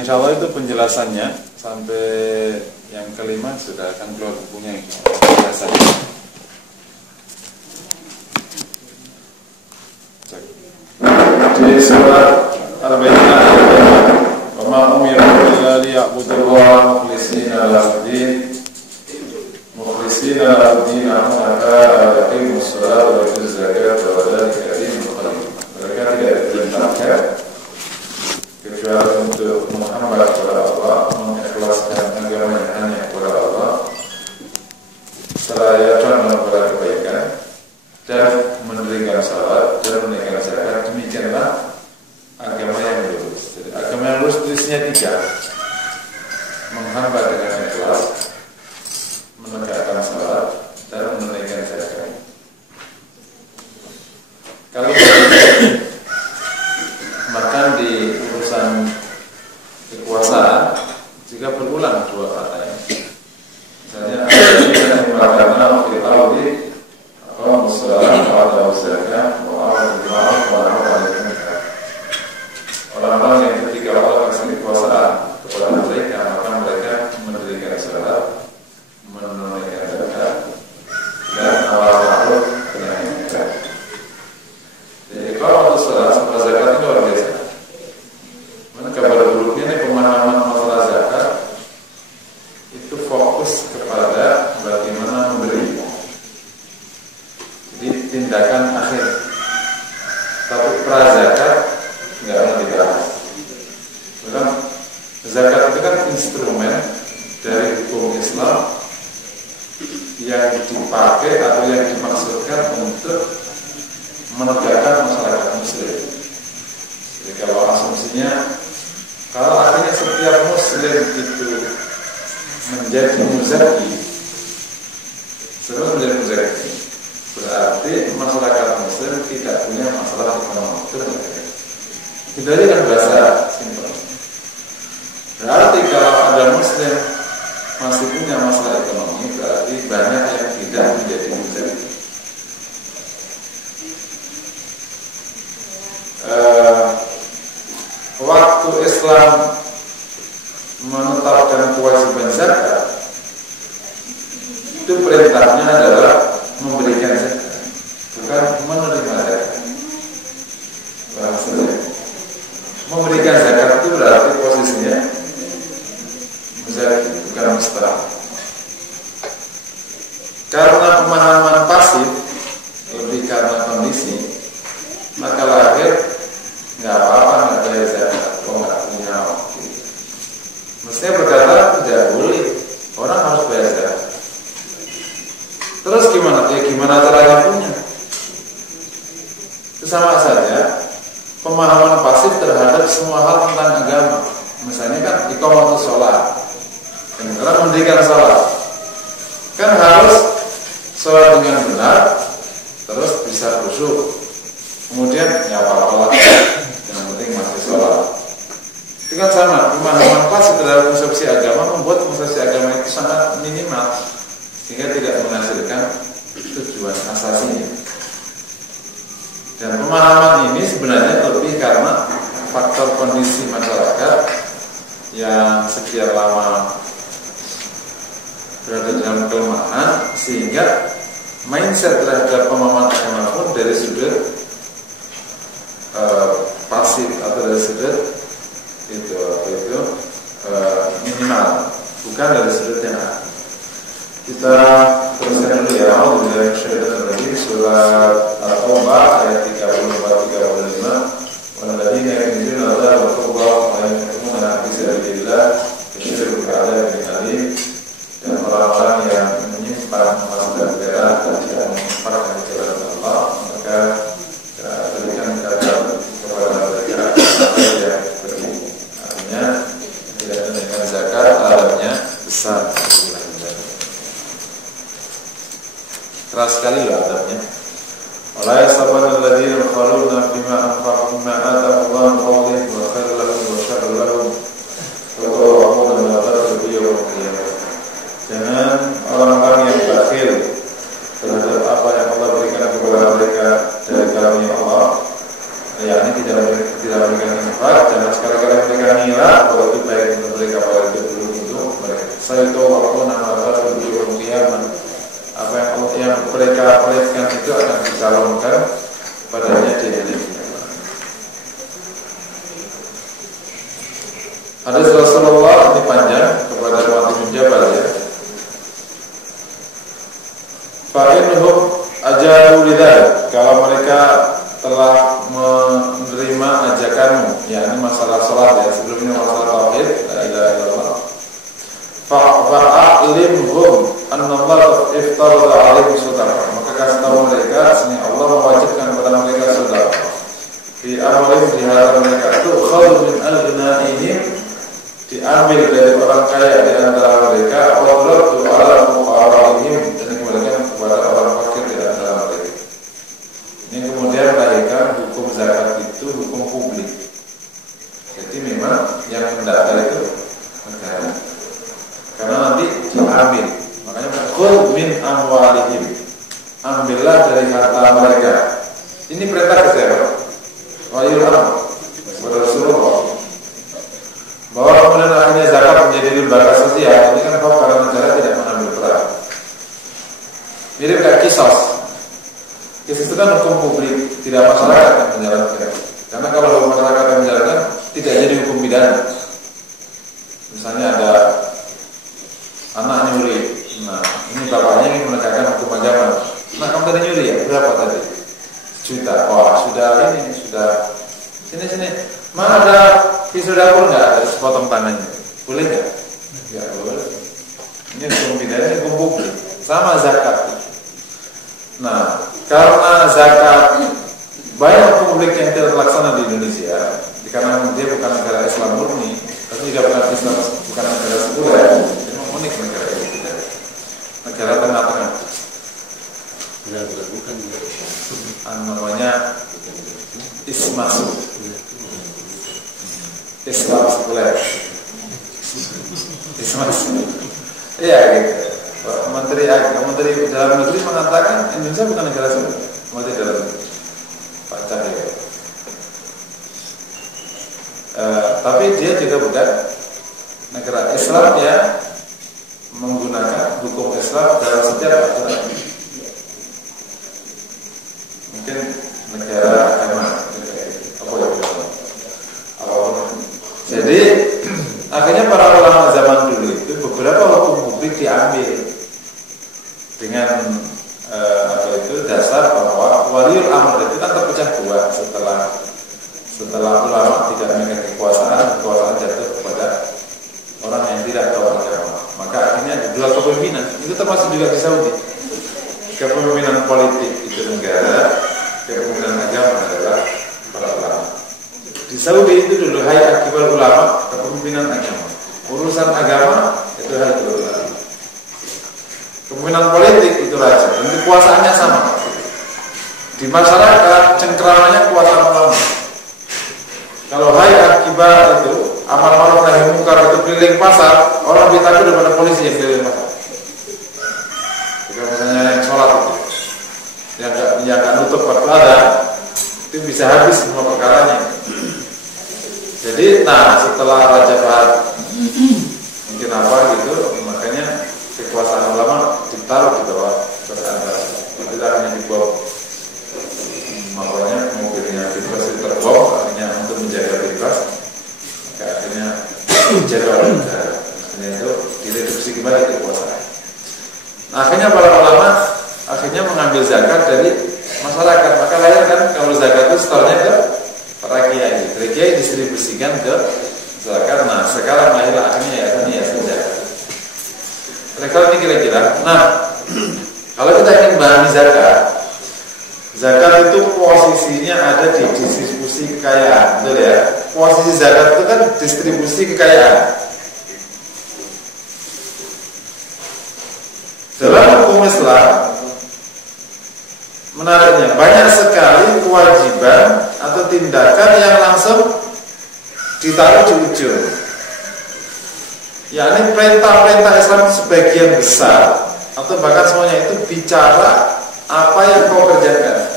Insya Allah itu penjelasannya sampai yang kelima sudah akan keluar bukunya penjelasannya. Di surat Al-Baqarah, "Wa ma umiru illa liya'budullaha mukhlishina lahu-d-din hatta yuqimus salata wa yutuz zakata wa dzalika dinul qayyim." Mereka tidak diperintahkan kecuali untuk menghamba kepada Allah, mengikhlaskan agamanya hanya kepada Allah, seraya melakukan kebaikan dan mendirikan salat dan menunaikan zakat. Demikianlah agama yang lurus. Jadi agama yang lurus isinya 3: menghamba dengan ikhlas, menegakkan salat dan menunaikan zakat. Kalau maka di urusan kekuasaan jika berulang 2 kata ini, misalnya yang mengatakan kita di musyawarah atau zakat, orang-orang yang ketika Allah kasih kekuasaan kepada mereka, maka mereka mendirikan salat, menunaikan zakat dan amal ma'ruf nahi munkar. Jadi kalau salat sama zakat itu luar biasa. Mana kabar buruknya ini pemahaman masalah zakat itu fokus kepada bagaimana memberi. Jadi tindakan akhir. Tapi prazakat nggak pernah dibahas. Bukan zakat itu kan instrumen dari hukum Islam yang dipakai atau yang dimaksudkan untuk menegakkan masyarakat muslim. Jadi kalau asumsinya, kalau akhirnya setiap muslim itu menjadi muzaki, sebelum menjadi muzaki, berarti masyarakat muslim tidak punya masalah ekonomi. Itu aja kan bahasa simpel. Berarti kalau ada muslim masih punya masalah ekonomi, berarti banyak yang tidak menjadi muzaki. Waktu Islam menetapkan kewajiban zakat, itu perintahnya adalah memberikan zakat, bukan menerima zakat. Memberikan zakat itu berarti posisinya muzaki, bukan mustahab. Karena pemahaman pasif, lebih karena kondisi, maka lahir nggak apa-apa nggak bayar zakat, kok nggak punya waktu. Mestinya berkata tidak boleh, orang harus bayar zakat. Terus gimana? Ya gimana caranya punya? Itu sama saja pemahaman pasif terhadap semua hal tentang agama. Misalnya kan iqamatus sholat, karena mendirikan sholat kan harus sholat dengan benar, terus bisa khusyuk. Kemudian ya apa-apa, yang penting masih sholat. Itu kan sama, pemahaman pasif terhadap konsepsi agama membuat konsepsi agama itu sangat minimal, sehingga tidak menghasilkan tujuan asasinya. Dan pemahaman ini sebenarnya lebih karena faktor kondisi masyarakat yang sekian lama berada dalam kelemahan, sehingga mindset terhadap pemahaman agama pun dari sudut a'udzubillahi minasyaitonir rajim, surat At-Taubah ayat 34-35. Walladzina yaknizuna al-dhahaba wal-fiddah wa la yunfiquna fi sabilillah fasyirhum bi'adzabin alim. Dan orang-orang yang menyimpan emas dan perak dan tidak menginfakkan di jalan Allah, maka berikan kabar kepada mereka apa yang pergi. Artinya tidak menunaikan zakat, adabnya besar. Keras sekali loh adabnya. Wala yasabanna alladziina yaquluna bima anfaqu mimma atahum Allahu min fadlihi wa khairun lahum wa sharrun lahum wa yaquluna ma qadara yawmal qiyamah. Jangan orang-orang yang bakhil terhadap apa yang Allah berikan kepada mereka dari karunia Allah, yakni tidak memberikan infak, dan sekali-kali mereka ngira bahwa itu baik untuk mereka, pada itu belum untuk mereka. Saya tahu waktu nama Allah beliau kiamat, apa yang mereka perlihatkan itu akan dicalonkan padanya di hari kiamat. Hadis Rasulullah ini panjang kepada Mu'adz bin Jabal ya. Fa'inhum ajabu lidzalik, kalau mereka telah menerima ajakanmu, yakni masalah salat ya, sebelumnya masalah tauhid la ilaha illallah, fa'alimhum anna Allah iftarada 'alaihim shadaqah, maka kasih tahu mereka sesungguhnya Allah mewajibkan kepada mereka sedekah. Di amalin di hadapan mereka itu khadhu min al-ghinaihim, diambil dari orang kaya di antara mereka, wa raddu 'ala fuqara'ihim, dan dikembalikan kepada orang fakir di antara mereka. Ini kemudian melahirkan hukum zakat itu hukum publik. Jadi memang yang mendaftar itu negara, karena nanti diambil. Makanya khudh min amwalihim, ambillah dari harta mereka. Ini perintah ke siapa? Waliul amr, kepada Rasulullah. Bahwa kemudian akhirnya zakat menjadi lembaga sosial, ini kan karena negara tidak mengambil peran. Mirip kayak kisos. Kisos itu kan hukum publik, tidak masyarakat yang menjalankan. Karena kalau hukum masyarakat yang menjalankan, tidak jadi hukum pidana. Misalnya ada anak nyuri, nah ini bapaknya ingin menegakkan hukum agama. Nah kamu tadi nyuri ya, berapa tadi? 1 juta. Wah sudah ini, sudah sini. Mana ada pisau dapur nggak? Harus potong tangannya. Boleh nggak? Nggak boleh. Ini hukum pidana, ini hukum publik. Sama zakat. Nah, karena zakat banyak publik yang tidak terlaksana di Indonesia, karena dia bukan negara Islam murni, tapi juga bukan Islam, bukan negara sekuler. Memang unik negara ini, negara tengah-tengah. Bukan. Namanya Islam sekuler. Islam. Iya gitu. Menteri Dalam Negeri mengatakan Indonesia bukan negara sekuler. Menteri Dalam Negeri Pak Cahyo. Tapi dia juga bukan negara Islam ya, menggunakan hukum Islam dalam setiap aturan. Mungkin negara agama jadi akhirnya para ulama zaman dulu itu beberapa hukum publik diambil dengan dasar bahwa waliul amr itu kan terpecah dua setelah ulama tidak memiliki kekuasaan jatuh kepada orang yang tidak tahu agama. Maka akhirnya dua kepemimpinan itu termasuk juga di Saudi. Kepemimpinan politik itu negara, kepemimpinan agama adalah para ulama. Di Saudi itu dulu hayat kibar ulama, kepemimpinan agama. Urusan agama itu hayat kibar ulama. Kepemimpinan politik itu raja, dan kekuasaannya sama. Di masyarakat cengkeramannya kekuasaan ulama. Kalau hayat kibar itu amal ma'ruf nahi munkar itu keliling pasar, orang lebih takut daripada polisi yang keliling pasar. Jika misalnya yang sholat itu, yang nggak nutup perkara, itu bisa habis semua perkaranya. Jadi, setelah Raja Fahad mungkin apa gitu, makanya kekuasaan ulama ditaruh di bawah kekuasaan raja. Itu akhirnya dibom. Makanya mobilnya bebas itu terbom, akhirnya untuk menjaga bebas, maka akhirnya menjaga orang negara. Akhirnya itu direduksi kembali kekuasaan. Akhirnya para ulama mengambil zakat dari masyarakat. Maka lain kan kalau zakat itu setornya ke para kiai. Para kiai distribusikan ke zakat. Nah, sekarang lahirlah akhirnya yayasan zakat. Kalau ini kira-kira. Nah, kalau kita ingin memahami zakat itu posisinya ada di distribusi kekayaan, betul ya? Posisi zakat itu kan distribusi kekayaan. Dalam hukum Islam, menariknya banyak sekali kewajiban atau tindakan yang langsung ditaruh di ujung. Yakni perintah-perintah Islam sebagian besar atau bahkan semuanya itu bicara apa yang kau kerjakan.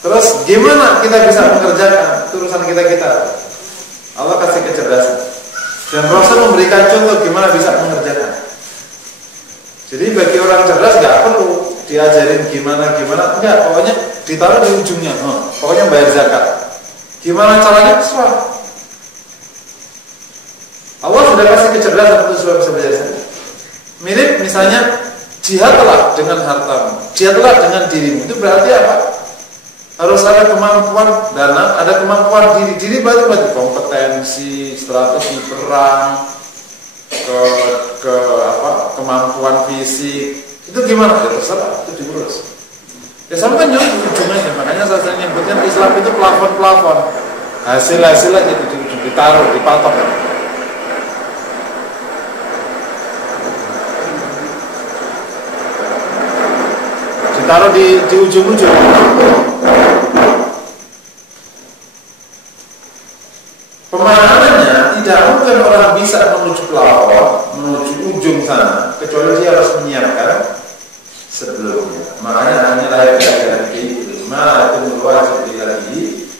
Terus gimana kita bisa mengerjakan? Itu urusan kita. Allah kasih kecerdasan. Dan Rasul memberikan contoh gimana bisa mengerjakan. Jadi bagi orang cerdas nggak perlu diajarin gimana, enggak, pokoknya ditaruh di ujungnya. Pokoknya bayar zakat. Gimana caranya? Serah. Allah sudah kasih kecerdasan untuk sudah bisa belajar zakat. Mirip misalnya jihadlah dengan hartamu, jihadlah dengan dirimu. Itu berarti apa? Harus ada kemampuan dana, ada kemampuan diri berarti kompetensi, strategi perang, kemampuan fisik. Itu gimana? Ya terserah, itu diurus. Ya sampai nyampe ujungnya. Makanya saya sering nyebutkan Islam itu plafon. Hasil aja ditaruh, dipatok. Ditaruh di ujung-ujung. Pemahamannya tidak mungkin orang bisa menuju plafon, menuju ujung sana, kecuali dia harus menyiapkan sebelumnya. Makanya hanya lahir dari lima itu wajib lagi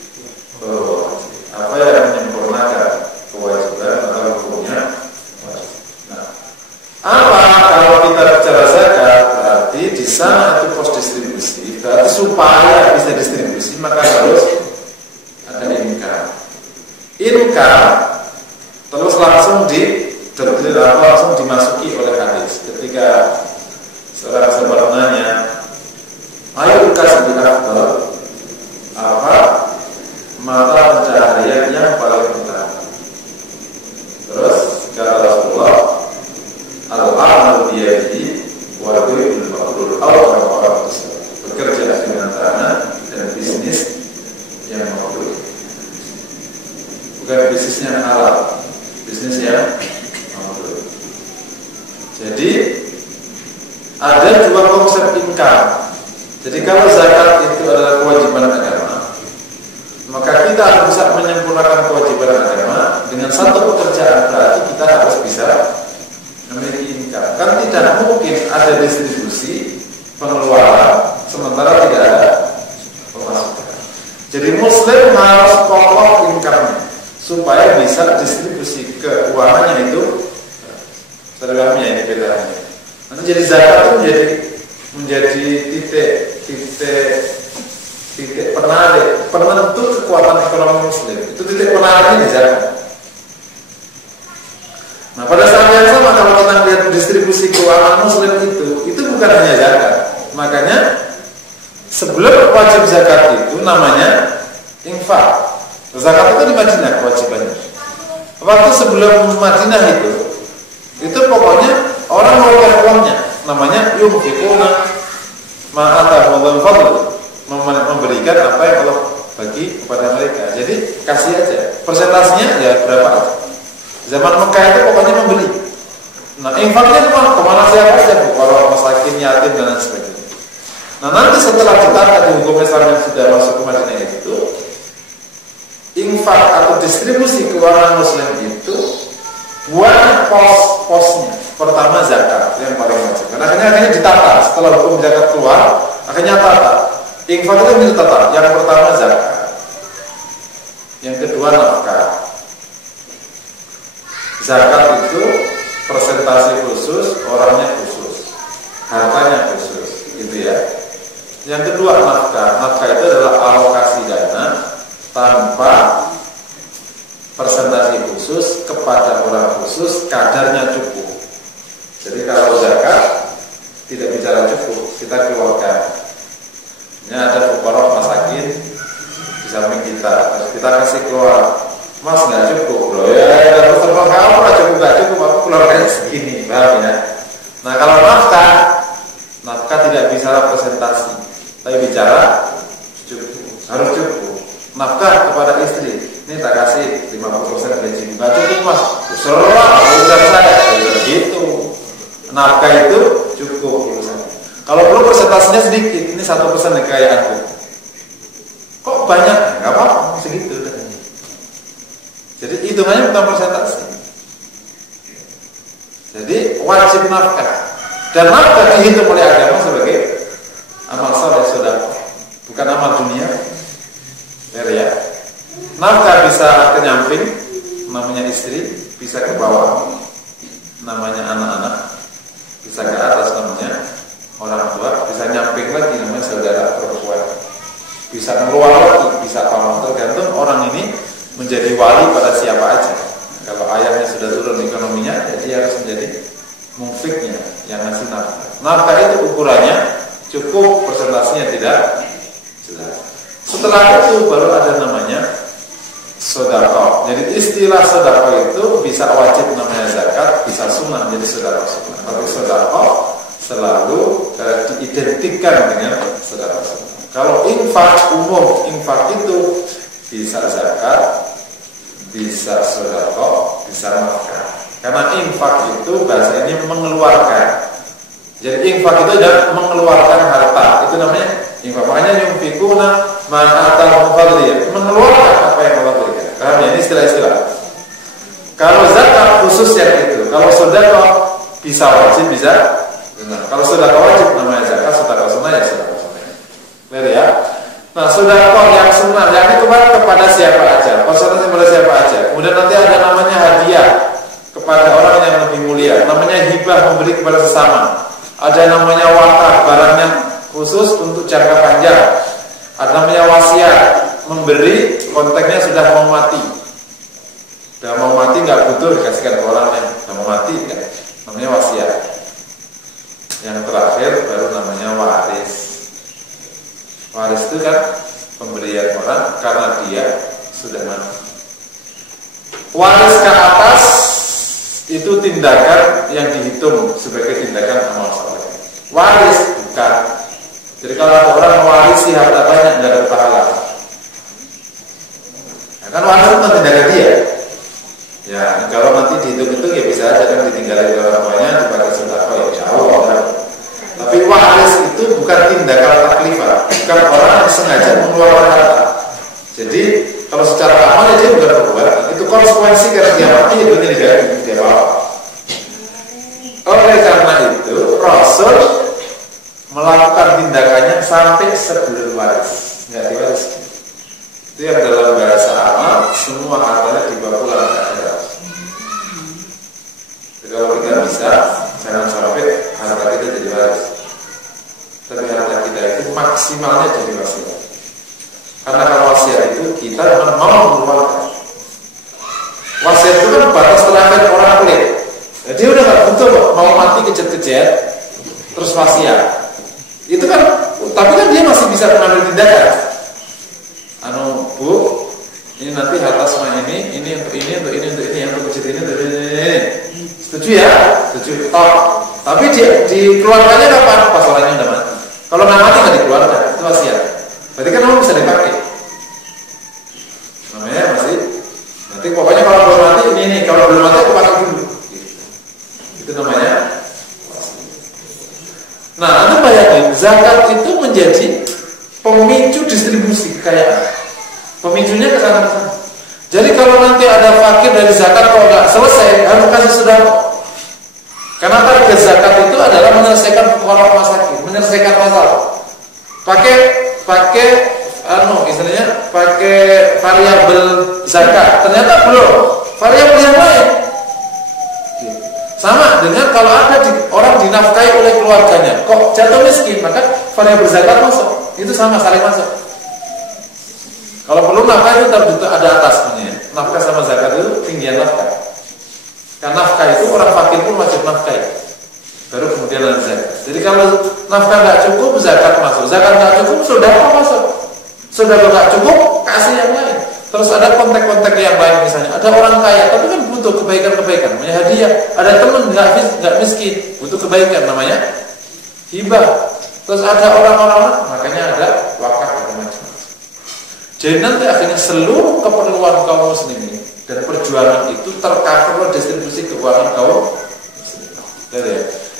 apa yang menyempurnakan kewajiban atau hukumnya. Nah, apa kalau kita bicara zakat? Berarti di sana itu pos distribusi. Berarti supaya bisa distribusi maka harus ada income terus langsung langsung dimasuki oleh hadis. Ketika seorang sahabat nanya, ayo kasih afdal apa mata pencaharian yang paling utama. Terus kata Rasulullah, al-amalu biyadihi wa bil ma'ruf aw bekerja dengan tangan dan bisnis yang ma'ruf. Bukan bisnisnya halal, bisnis yang ma'ruf. Jadi ada dua konsep income. Jadi kalau zakat itu adalah kewajiban agama, maka kita harus bisa menyempurnakan kewajiban agama dengan satu pekerjaan. Berarti kita harus bisa memiliki income. Kan tidak mungkin ada distribusi pengeluaran sementara tidak ada pemasukan. Jadi Muslim harus pokok income-nya supaya bisa distribusi keuangannya itu. Sergamnya ini bedanya. Nanti jadi zakat itu menjadi titik penarik penentu kekuatan ekonomi Muslim. Itu titik penariknya di zakat. Nah, pada saat yang sama kalau kita lihat distribusi keuangan Muslim itu bukan hanya zakat. Makanya sebelum wajib zakat itu namanya infak. Zakat itu di Madinah kewajibannya. Waktu sebelum Madinah itu pokoknya orang mengeluarkan uangnya, namanya yunfiquna ma atahumul fadl, memberikan apa yang Allah bagi kepada mereka. Jadi kasih aja. Persentasenya ya berapa? Zaman Mekah itu pokoknya memberi. Nah, infaknya kemana siapa aja, para masakin, yatim dan lain sebagainya. Nah, nanti setelah ditata di hukum Islam yang sudah masuk ke Madinah itu, infak atau distribusi keuangan Muslim itu buat pos-posnya. Pertama zakat yang paling wajib. Karena akhirnya ditata setelah hukum zakat keluar, akhirnya tata. Infak itu ditata. Yang pertama zakat, yang kedua nafkah. Zakat itu persentase khusus, orangnya khusus, hartanya khusus, gitu ya. Yang kedua nafkah. Nafkah itu adalah alokasi dana tanpa persentase khusus kepada orang khusus, kadarnya cukup. Jadi kalau zakat tidak bicara kita keluarkan. Ini ada fuqara masakin di samping kita, terus kita kasih keluar, Mas nggak cukup loh ya, terus kamu nggak cukup, aku keluarkan segini, paham ya? Nah kalau nafkah tidak bisa representasi, tapi bicara harus cukup. Nafkah kepada istri, ini tak kasih 50% gaji, nggak cukup Mas, serah urusan saya, gitu. Nafkah itu cukup urusannya. Kalau perlu persentasenya sedikit, ini 1% kekayaanku. Kok banyak? Nggak apa-apa, segitu. Jadi hitungannya bukan persentase. Jadi wajib nafkah. Dan nafkah dihitung oleh agama sebagai amal saleh, sedekah, bukan amal dunia. Ya. Nafkah bisa ke nyamping, namanya istri, bisa ke bawah, namanya anak-anak, bisa ke atas, namanya orang tua, bisa nyamping lagi, namanya saudara perempuan, bisa keluar lagi, bisa paman. Tergantung orang ini menjadi wali pada siapa aja. Kalau ayahnya sudah turun ekonominya, ya dia harus menjadi mufiknya yang ngasih nafkah. Nafkah itu ukurannya cukup, persentasenya tidak jelas. Setelah itu baru ada namanya sedekah. Jadi istilah sedekah itu bisa wajib namanya zakat, bisa sunnah jadi sedekah sunnah. Tapi sedekah selalu diidentikan dengan sedekah sunnah. Kalau infak umum, infak itu bisa zakat, bisa sedekah, bisa nafkah. Karena infak itu bahasanya mengeluarkan. Jadi infak itu adalah mengeluarkan harta. Itu namanya infak. Makanya yunfikuna ma atahum fadliyah, mengeluarkan apa yang Allah berikan. Karena ini istilah-istilah. Kalau zakat khusus yang itu. Kalau sedekah bisa wajib, bisa. Kalau sedekah wajib namanya zakat, sedekah sunnah ya sedekah sunnah. Benar ya? Nah, sedekah yang sunnah yang itu kepada siapa aja, persentase kepada siapa aja. Kemudian nanti ada namanya hadiah kepada orang yang lebih mulia, namanya hibah, memberi kepada sesama. Ada namanya wakaf, barangnya khusus untuk jangka panjang. Ada namanya wasiat, memberi konteksnya sudah mau mati. Sudah mau mati nggak butuh dikasihkan ke orang lain, sudah mau mati kan? Namanya wasiat. Yang terakhir baru namanya waris. Waris itu kan pemberian orang karena dia sudah mati. Waris ke atas itu tindakan yang dihitung sebagai tindakan amal saleh. Waris bukan. Jadi kalau ada orang mewarisi harta banyak tidak ada pahala. Ya, kan waris itu tindakan dia. Ya, kalau nanti dihitung-hitung ya bisa aja kan ditinggalin orang tuanya dipakai sedekah ya jauh. Tapi waris itu bukan tindakan taklifah, bukan orang yang sengaja mengeluarkan harta. Jadi kalau secara amal dia bukan berbuat, itu konsekuensi karena dia mati itu tidak dia bawa. Oleh karena itu Rasul melakukan tindakannya sampai sebelum waris, nggak diwaris. Itu yang dalam bahasa amal semua hartanya dibawa pulang ke akhirat. Jadi kalau kita bisa jangan sampai harta kita jadi waris. Tapi harta kita itu maksimalnya jadi wasiat. Karena kalau wasiat itu kita mau mengeluarkan. Wasiat itu kan batas terakhir orang kulit. Jadi udah nggak butuh mau mati kejet-kejet terus wasiat. Itu kan, tapi kan dia masih bisa mengambil tindakan. Bu, ini nanti harta semua ini untuk ini, untuk ini, untuk ini, untuk kejet ini, untuk ini. Setuju ya? Setuju. Tapi dikeluarkannya kapan? Pas orangnya udah mati. Kalau nggak mati nggak dikeluarkan, itu wasiat. Berarti kan bisa dipakai. Namanya masih. Nanti pokoknya kalau belum mati ini, kalau belum mati aku pakai dulu. Itu namanya wasiat. Nah, Anda bayangin, zakat itu menjadi pemicu distribusi kekayaan. Pemicunya ke sana. Jadi kalau nanti ada fakir dari zakat kalau nggak selesai harus kasih sedekah. Karena target zakat itu adalah menyelesaikan fuqara masakin, menyelesaikan masalah. Pakai istilahnya pakai variabel zakat. Ternyata belum variabel yang lain. Sama dengan kalau ada orang dinafkahi oleh keluarganya, kok jatuh miskin, maka variabel zakat masuk. Itu sama, saling masuk. Kalau perlu nafkah itu ada atasnya. Nafkah sama zakat itu tinggian nafkah. Karena nafkah itu orang fakir pun wajib nafkah. baru kemudian ada zakat. Jadi kalau nafkah nggak cukup, zakat masuk. Zakat nggak cukup, sedekah masuk. Sedekah nggak cukup, kasih yang lain. Terus ada kontak-kontak yang lain, misalnya ada orang kaya tapi kan butuh kebaikan-kebaikan, namanya hadiah. Ada teman nggak miskin, butuh kebaikan, namanya hibah. Terus ada orang-orang, makanya ada wakaf dan macam-macam. Jadi nanti akhirnya seluruh keperluan kaum muslimin dan perjuangan itu tercover distribusi keuangan kaum muslimin.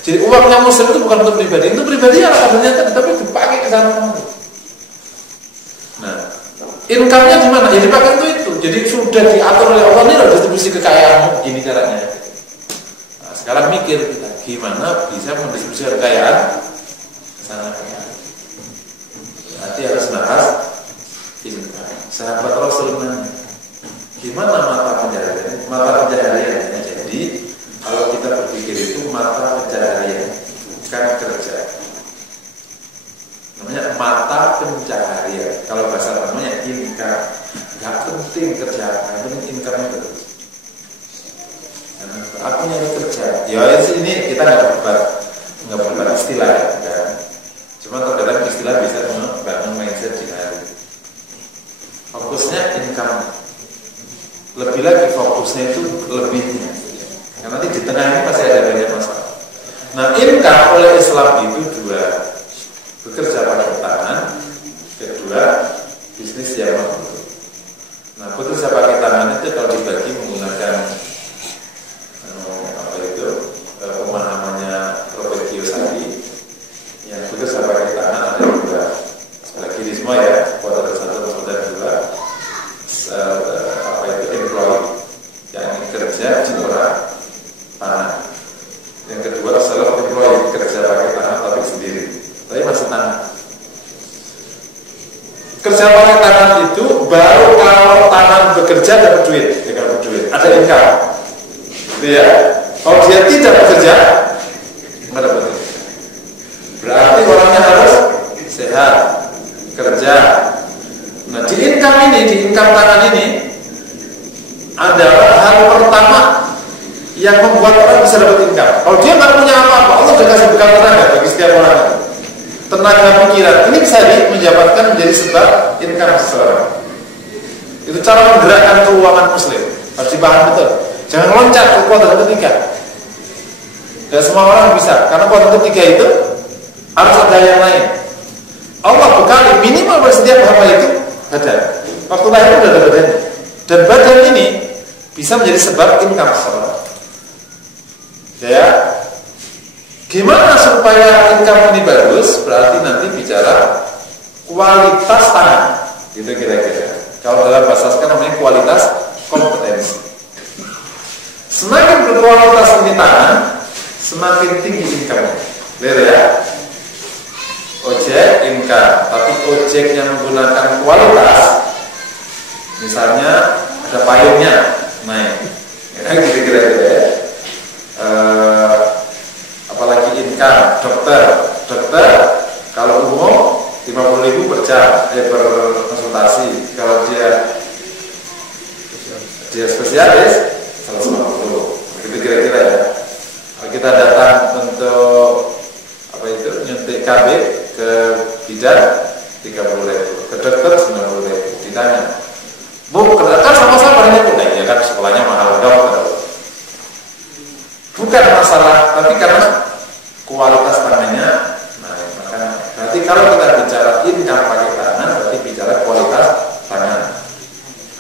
Jadi uangnya muslim itu bukan untuk pribadi, itu pribadi ya kadernya, tapi dipakai ke sana. Nah, income-nya di mana? Ya dipakai untuk itu. Jadi sudah diatur oleh Allah, nih loh distribusi kekayaanmu, gini caranya. Nah, sekarang mikir kita gimana bisa mendistribusi kekayaan ke sana. Nanti harus bahas income. Sahabat Rasul nanya, gimana mata pencaharian? Mata pencahariannya. Jadi kalau kita berpikir itu mata pencaharian, bukan kerja. Namanya mata pencaharian. Kalau bahasa namanya income. Gak penting kerja, yang penting income itu. Aku nyari kerja. Ya ini kita nggak berdebat istilah ya. Cuma terkadang istilah bisa membangun mindset di hari. Fokusnya income. Lebih lagi fokusnya itu lebihnya. Karena nanti di tengah ini masih ada banyak masalah. Nah, income oleh Islam itu dua. Bekerja pakai tangan, kedua bisnis yang mampu. Nah, bekerja pakai tangan itu kalau dibagi menggunakan pemahamannya Robert Kiyosaki, yang bekerja pakai tangan ada dua. Lagi di semua ya, kuartal 1, kuartal 2, employee yang kerja di luar tangan. Yang kedua self employee, kerja pakai tangan tapi sendiri. Tapi masih tangan. Kerja pakai tangan itu baru kalau tangan bekerja dapat duit, ya dapat duit, ada income. Gitu ya. Kalau dia tidak bekerja, nggak dapat duit. Berarti orangnya harus sehat, kerja. Nah, di income tangan ini adalah hal pertama yang membuat orang bisa dapat income. Kalau dia nggak punya apa-apa, Allah sudah kasih bekal tenaga bagi setiap orang. Tenaga pikiran ini bisa menjabatkan menjadi sebab income seseorang. Itu cara menggerakkan keuangan muslim. Harus dipahami betul. Jangan loncat ke kuartal ketiga. Dan semua orang bisa, karena kuartal ketiga itu harus ada yang lain. Allah bekali minimal pada setiap hamba itu badan. Waktu lahir sudah ada badan. Dan badan ini bisa menjadi sebab income seseorang. Ya. Gimana supaya income ini bagus? Berarti nanti bicara kualitas tangan, gitu kira-kira. Kalau dalam bahasa sekarang namanya kualitas kompetensi. Semakin berkualitas ini tangan, semakin tinggi income. Lihat ya. Ojek income, tapi ojek yang menggunakan kualitas, misalnya ada payungnya, naik. Ya, kira-kira ya. Apalagi income, dokter kalau umum 50.000 per jam per konsultasi. Kalau dia spesialis 150. Begitu kira-kira ya. Kalau kita datang untuk nyuntik KB ke bidan 30.000, ke dokter 90.000. Ditanya, Bu, kan sama-sama ini udah ya kan sekolahnya mahal dokter. Bukan masalah, tapi karena kualitas tangannya naik. Maka berarti kalau kita bicara income pakai tangan, berarti bicara kualitas tangan.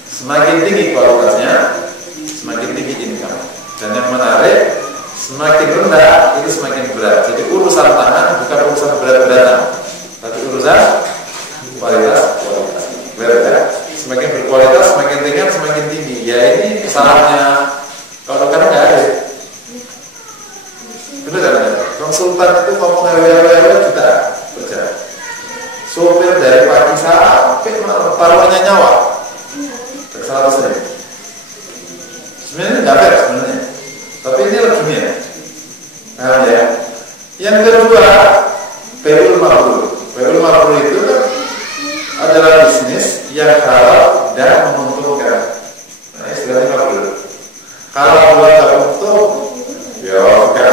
Semakin tinggi kualitasnya, semakin tinggi income. Dan yang menarik, semakin rendah itu semakin berat. Jadi urusan tangan bukan urusan berat-beratan, tapi urusan kualitas. Berat ya? Semakin berkualitas, semakin ringan, semakin tinggi. Ya ini kesalahannya kalau kan nggak ada. Benar kan? Konsultan itu ngomong hewe-hewe juta kerja. Sopir dari pagi sampai taruhannya nyawa. 100.000. Sebenarnya nggak fair sebenarnya. Tapi ini legitimnya. Nah ya. Yang kedua, Bai'ul Mabrur. Bai'ul Mabrur itu kan adalah bisnis yang halal dan menguntungkan. Nah, istilahnya mabrur. Kalau buat tak untung, ya enggak.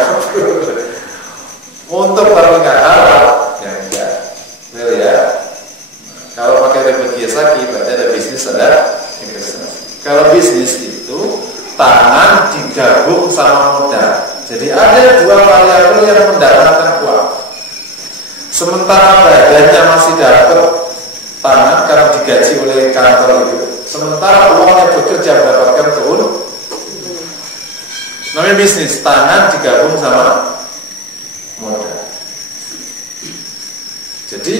sementara badannya masih dapat tangan karena digaji oleh kantor itu, sementara uangnya bekerja mendapatkan keuntungan. Namanya bisnis, tangan digabung sama modal. Jadi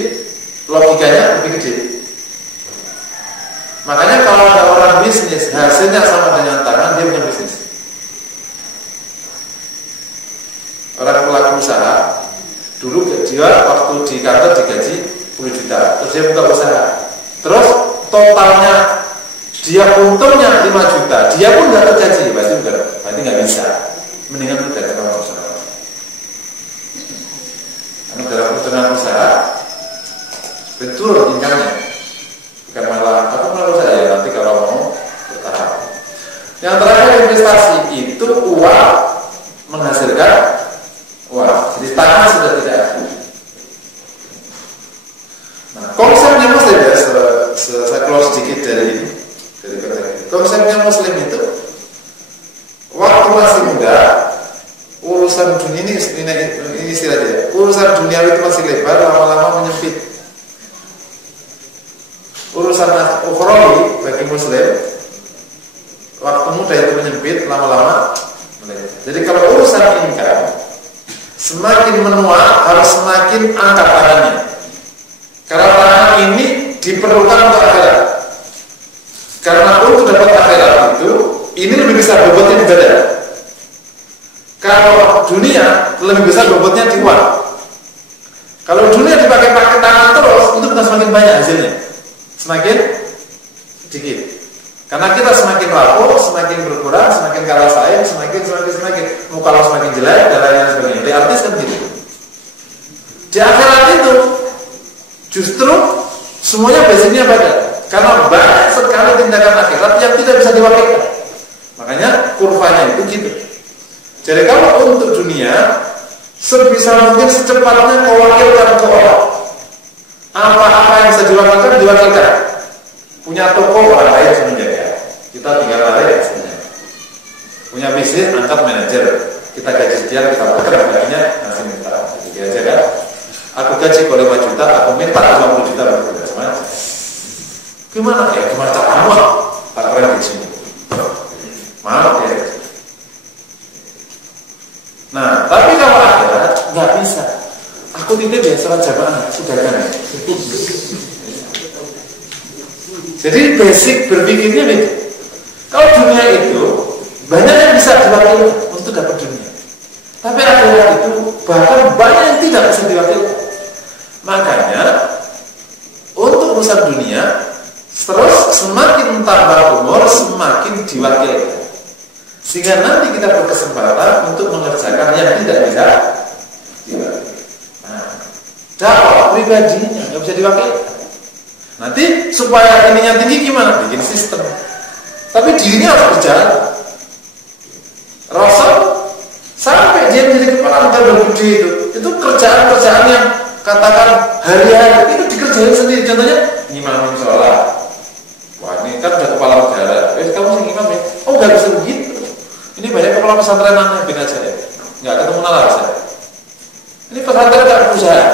logikanya lebih gede. Makanya kalau ada orang bisnis hasilnya sama dengan tangan, dia bukan bisnis. Orang pelaku usaha dulu dia waktu di kantor digaji 10 juta, terus dia buka usaha, terus totalnya dia untungnya 5 juta, dia pun nggak tergaji, berarti nggak bisa. Mendingan udah dalam usaha. Karena dalam hitungan usaha betul income-nya, bukan malah apa menurut saya nanti kalau mau bertahap. Yang terakhir investasi itu uang menghasilkan uang, jadi tanah sudah tidak ada. Nah, konsepnya Muslim ya, saya close sedikit dari konsepnya Muslim itu waktu masih muda urusan dunia ini istilahnya, urusan dunia itu masih lebar, lama-lama menyempit. Urusan ukhrawi bagi Muslim waktu muda itu menyempit, lama-lama melebar. Jadi kalau urusan income semakin menua harus semakin angkat tangannya, karena tangan ini diperlukan untuk akhirat. Karena untuk dapat akhirat itu ini lebih besar bobotnya di badan. Kalau dunia lebih besar bobotnya di uang. Kalau dunia dipakai tangan terus, itu bukan semakin banyak hasilnya, semakin sedikit. Karena kita semakin rapuh, semakin berkurang, semakin kalah saing, semakin muka lo semakin jelek dan lain sebagainya. Di artis kan gitu. Di akhirat itu justru semuanya basicnya badan. Karena banyak sekali tindakan akhirat yang tidak bisa diwakilkan. Makanya kurvanya itu gitu. Jadi kalau untuk dunia sebisa mungkin secepatnya kau wakilkan ke orang. Apa-apa yang bisa diwakilkan. Punya toko orang lain yang menjaga. Kita tinggal lari hasilnya. Punya bisnis angkat manajer. Kita gaji sekian, kita bakar gajinya ngasih minta. Jadi aja kan. Aku gaji kau 5 juta, aku minta 50 juta berapa? Gimana ya? Gimana kamu? Tak keren di sini. Maaf ya. Nah, tapi kalau akhirat nggak bisa. Aku titip ya sholat jamaah, sudah kan? Jadi basic berpikirnya itu. Kalau dunia itu banyak yang bisa diwakilkan untuk dapat dunia. Tapi akhirat itu bahkan banyak yang tidak bisa diwakilkan. Makanya untuk urusan dunia terus semakin tambah umur semakin diwakilkan. Sehingga nanti kita berkesempatan untuk mengerjakan yang tidak bisa diwakilkan. Nah, dakwah pribadinya nggak bisa diwakilkan. Nanti supaya ininya tinggi gimana? Bikin sistem. Tapi dirinya harus berjalan. Rasul sampai dia menjadi kepala negara gede itu kerjaan-kerjaan yang katakan hari-hari itu dikerjain sendiri. Contohnya ngimamin sholat. Wah ini kan udah kepala negara. Kamu sih ngimam ya? Oh nggak bisa begitu. Ini banyak kepala pesantren aneh bin aja ya. Nggak ketemu nalar saya. Ini pesantren nggak berusaha.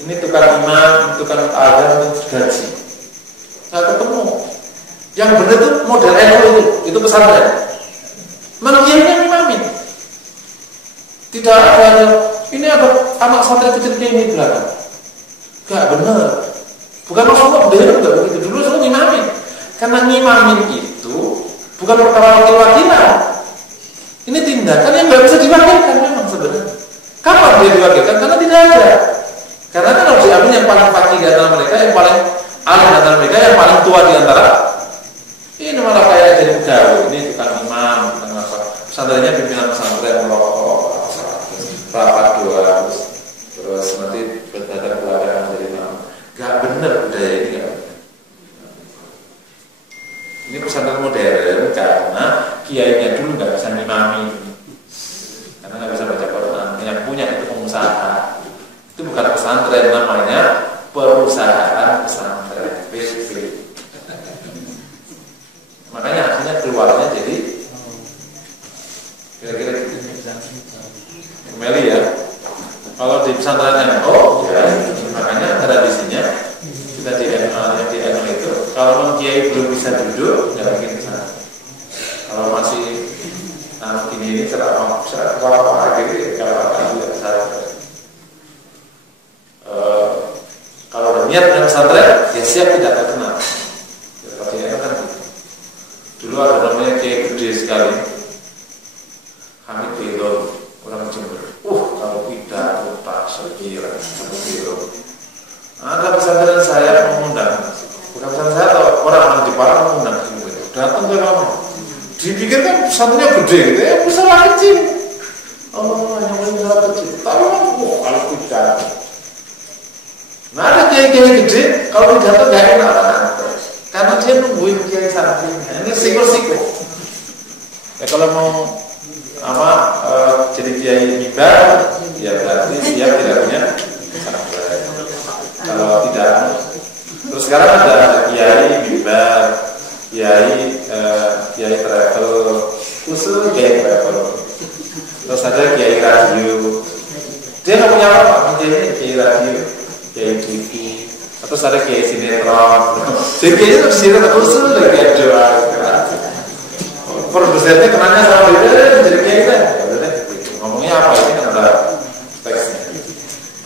Ini tukang imam, tukang azan, gaji. Nggak ketemu. Yang benar itu model itu pesantren. Manusianya ngimamin. Tidak ada. Ini ada anak santri kecil kayak ini belakang. Nggak benar. Bukan Rasulullah beliau enggak begitu. Dulu Rasulullah ngimamin. Karena ngimamin itu bukan perkara wakil-wakilan. Ini tindakan yang nggak bisa diwakilkan memang sebenarnya. Kapan dia diwakilkan? Karena tidak ada. Karena kan harus diambil yang paling fakih di antara mereka, yang paling alim di antara mereka, yang paling tua di antara. Ini malah kayak jadi pegawai. Ini tukang imam, tukang apa? Pesantrennya pimpinan pesantren merokok, rapat doa, terus nanti berdatang belakang dari imam. Gak bener budaya ini gak bener. Ini pesantren modern karena kiainya dulu gak bisa ngimami, karena gak bisa baca Quran. Yang punya itu pengusaha. Itu bukan pesantren, namanya perusahaan pesantren PSP. Makanya akhirnya keluarnya jadi kira-kira gitu. Meli ya. Kalau di pesantren NU ya berniat dengan pesantren, ya siap tidak terkenal. Ya, pakaiannya kan gitu. Dulu ada namanya kiai gede sekali, Hamid Belo, orang Jember. Kalau pidato tak sekira, ada pesantren saya mengundang, bukan pesantren saya atau orang di Jepara mengundang, datang ke mana? Dipikir kan pesantrennya gede gitu ya, pesantren kecil. Oh, hanya pesantren kecil. Tapi kalau pidato, nah ada kiai-kiai gede, kalau pidato nggak enak karena dia nungguin kiai santrinya. Ini siko-siko. Ya kalau mau jadi kiai mimbar, ya berarti siap tidak punya pesantren. Kalau tidak, terus sekarang ada kiai mimbar, kiai travel, khusus kiai travel. Terus ada kiai radio. Dia nggak punya apa-apa, kiai radio, kiai TV, atau ada kiai sinetron. Jadi kiai itu sinetron khusus kiai doa. Produsennya kenanya sama dia, jadi kiai kan. Ngomongnya apa ini kan ada teksnya.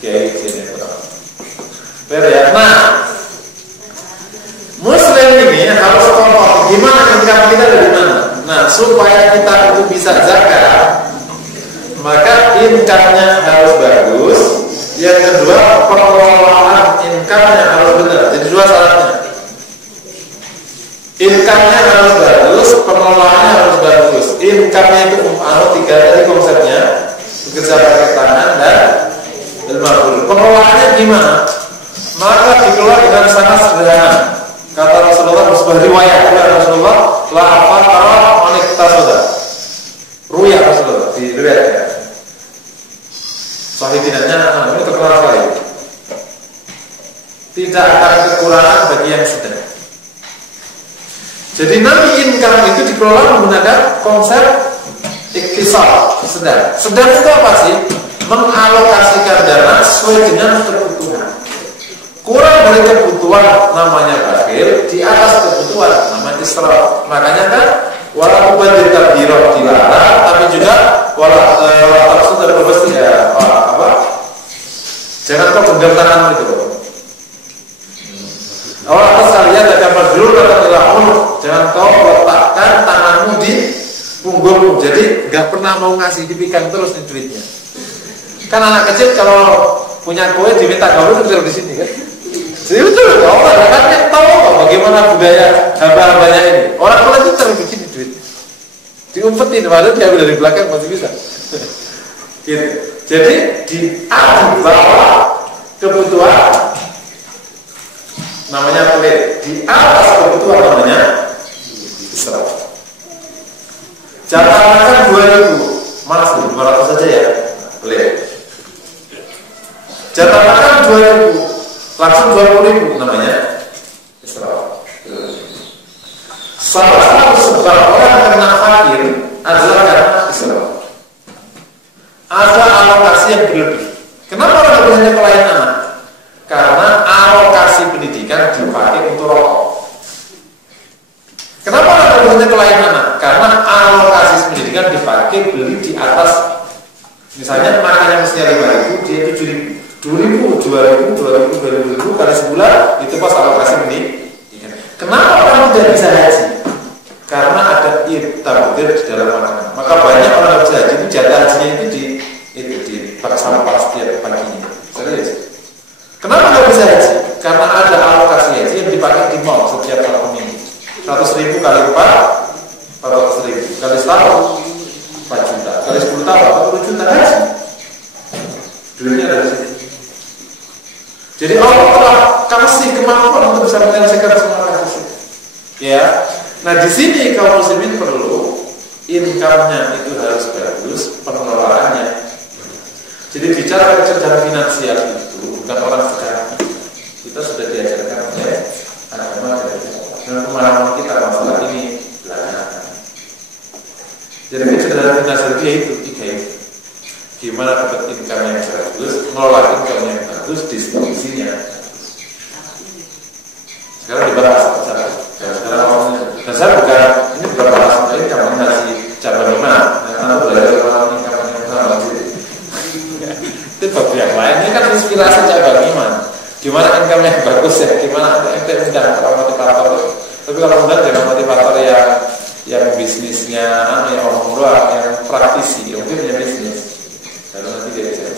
Kiai sinetron. Ya. Nah, Muslim ini harus kokoh. Gimana income kita dari mana? Nah, supaya kita itu bisa zakat, maka income-nya harus bagus. Yang kedua, pengelolaan income-nya harus benar. Jadi dua syaratnya. Income-nya harus bagus, pengelolaannya harus bagus. Income-nya itu tiga tadi konsepnya, bekerja pakai tangan dan ilmu. Pengelolaannya gimana? Maka dikelola dengan sangat sederhana. Kata Rasulullah, sebuah riwayat dari Rasulullah, la fatara manik tasoda. Ruya Rasulullah di riwayatnya. Sahih tidaknya ini terkenal sekali. Tidak akan kekurangan bagi yang sedang. Jadi nanti income itu dikelola menggunakan konsep iktisar, sedang. Sedang itu apa sih? Mengalokasikan dana sesuai dengan kebutuhan. Kurang dari kebutuhan namanya bakhil, di atas kebutuhan namanya israf. Makanya kan walaupun bertabdirah dilarang, tapi juga walaupun sudah berbesi ya jangan kau genggam tangan itu. Awal sekalian ada gambar dulu jangan kau letakkan tanganmu di punggungmu. Jadi nggak pernah mau ngasih, dipegang terus nih duitnya. Kan anak kecil kalau punya kue diminta gaul itu di sini kan. Jadi betul, orang kan tahu bagaimana budaya hamba-hambanya ini. Orang tua itu terus begini duit, diumpetin, padahal dia dari belakang masih bisa. Gitu. Jadi di bawah kebutuhan namanya pelit, di atas kebutuhan namanya israf. Jatah makan 2.000, mana sih 200 saja ya, pelit. Jatah makan 2.000. Langsung 20.000 namanya israf. Salah satu sebab orang kena fakir adalah karena israf. Ada alokasi yang berlebih. Kenapa orang berhenti pelayan anak? Karena alokasi pendidikan dipakai untuk rokok. Kenapa orang berhenti pelayan anak? Karena alokasi pendidikan dipakai beli di atas. Misalnya makannya mestinya 5.000, dia 7.000. 2.000, 2.000 kali sebulan itu pas alokasi pendidikan. Kenapa orang tidak bisa haji? Karena ada tabdir di dalam makanan. Maka banyak orang yang bisa haji itu jatah hajinya itu di bak sampah setiap paginya. Serius. Kenapa nggak bisa haji? Karena ada alokasi haji yang dipakai di mall setiap tahun ini. 100.000 kali 4, 400.000 kali setahun 4 juta, kali 10 tahun 40 juta haji. Duitnya dari situ. Jadi Allah telah kasih kemampuan untuk bisa menyelesaikan semua kasus. Ya, nah di sini kaum muslimin perlu income-nya itu harus bagus, pengelolaannya. Jadi bicara kecerdasan finansial itu bukan orang sekarang. Kita sudah diajarkan oleh agama dan pemahaman kita masalah ini belakangan. Jadi kecerdasan finansial itu 3 itu. Gimana dapat income yang bagus, mengelola income yang bagus, distribusinya. Sekarang dibahas sekarang dan saya bukan ini bukan bahas ini kamu ngasih cabang 5 atau belajar orang income yang sama itu bab yang lain. Ini kan inspirasi cabang iman. gimana income yang bagus ya, gimana ente undang kalau motivator. Tapi kalau undang jangan motivator yang bisnisnya yang omong doang, yang praktisi, yang mungkin punya bisnis. Kalau nanti dia bisa.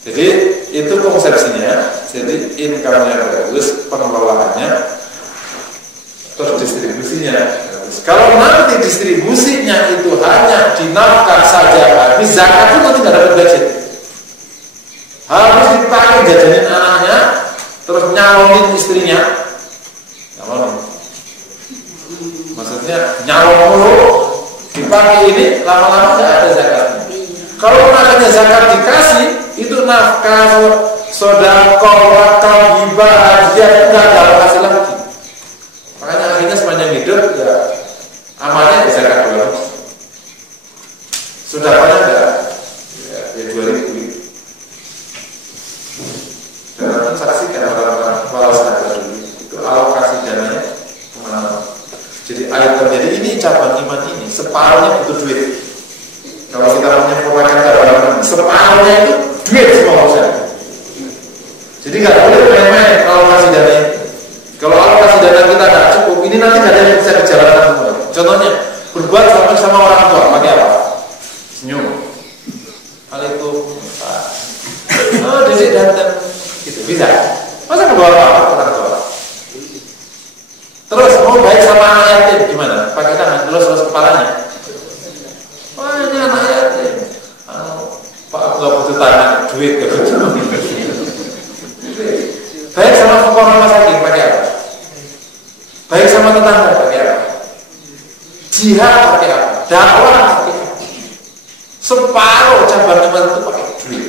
Jadi itu konsepsinya. Jadi income-nya bagus, pengelolaannya, terus distribusinya. Kalau nanti distribusinya itu hanya di nafkah saja habis, zakat itu nanti nggak dapat budget. Harus dipakai jajanin anaknya, terus nyalonin istrinya. Nyalonin. Maksudnya nyalon mulu, dipakai ini lama-lama nggak ada zakatnya. Kalau anaknya zakat dikasih, itu nafkah, sedekah, wakaf, hibah, hadiah nggak ada hasil lagi. Makanya akhirnya sepanjang hidup ya amalnya bisa zakat dulu. Sudah banyak enggak? Ya 2000. Dan saksikan orang-orang para sahabat dulu itu alokasi dananya kemana. Jadi item, jadi ini cabang iman ini separuhnya butuh duit. Kalau kita menyempurnakan cabang iman, separuhnya itu duit semua urusan. Jadi nggak boleh main-main alokasi dana ini. Kalau alokasi dana kita nggak cukup, ini nanti nggak ada yang bisa dijalankan semua. Contohnya berbuat sama orang tua pakai apa? Senyum. Waalaikumsalam. Oh, Dedek datang. Gitu bisa. Masa ngebawa apa orang tua? Terus mau baik sama anak yatim gimana? Pakai tangan, elus-elus kepalanya. Wah ini anak yatim. Pak aku nggak butuh tangan, duit gak butuh. Baik sama pokok rumah sakit pakai apa? Baik sama tetangga pakai apa? Jihad pakai apa? Dakwah pakai apa? Separuh cabang iman itu pakai duit.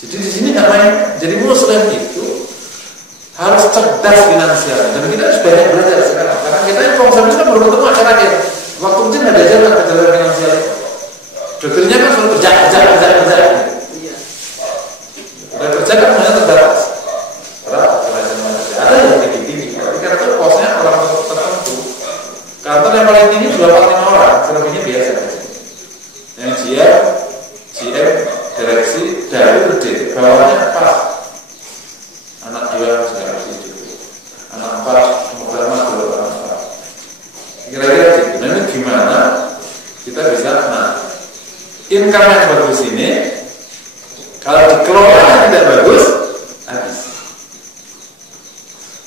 Jadi di sini nggak main. Jadi Muslim itu harus cerdas finansial. Dan kita harus banyak belajar sekarang. Karena kita yang konsumsi kan baru ketemu akhir-akhir. Waktu kecil nggak diajarkan kejelasan finansial. Dokternya kan selalu kerja. Dan kerja kan hanya terbatas. Ada yang tinggi tinggi. Tapi karena itu posnya orang tertentu. Kantor yang paling tinggi 25 orang. Selebihnya biasa. Yang GM, direksi, dari gede. Bawahnya pas. Anak 2 sudah itu. Anak 4 pertama 2 anak 4. Kira-kira gitu. Nah ini gimana kita bisa income yang bagus ini kalau dikelola yang tidak bagus habis.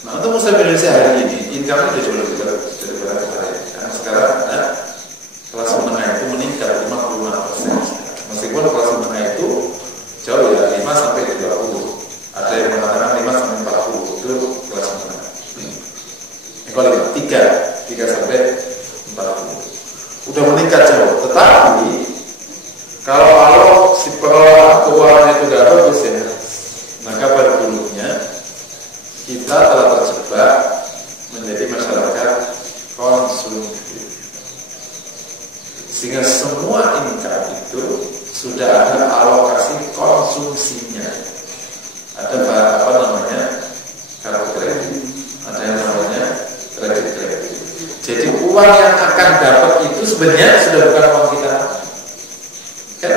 Nah untuk Muslim Indonesia hari ini income-nya sudah jauh lebih bagus daripada kemarin. Karena sekarang ada kelas menengah itu meningkat 55%. Meskipun kelas menengah itu jauh ya 5 sampai 20. Ada yang mengatakan 5 sampai 40 itu kelas menengah. Kalau 3 sampai 40 udah meningkat jauh. Tetapi kalau si pengelola keuangan itu tidak bagus ya, maka pada dulunya kita telah terjebak menjadi masyarakat konsumtif. Sehingga semua income itu sudah ada alokasi konsumsinya. Ada apa namanya kartu kredit, ada yang namanya kredit. Jadi uang yang akan dapat itu sebenarnya sudah bukan uang kita. Kan?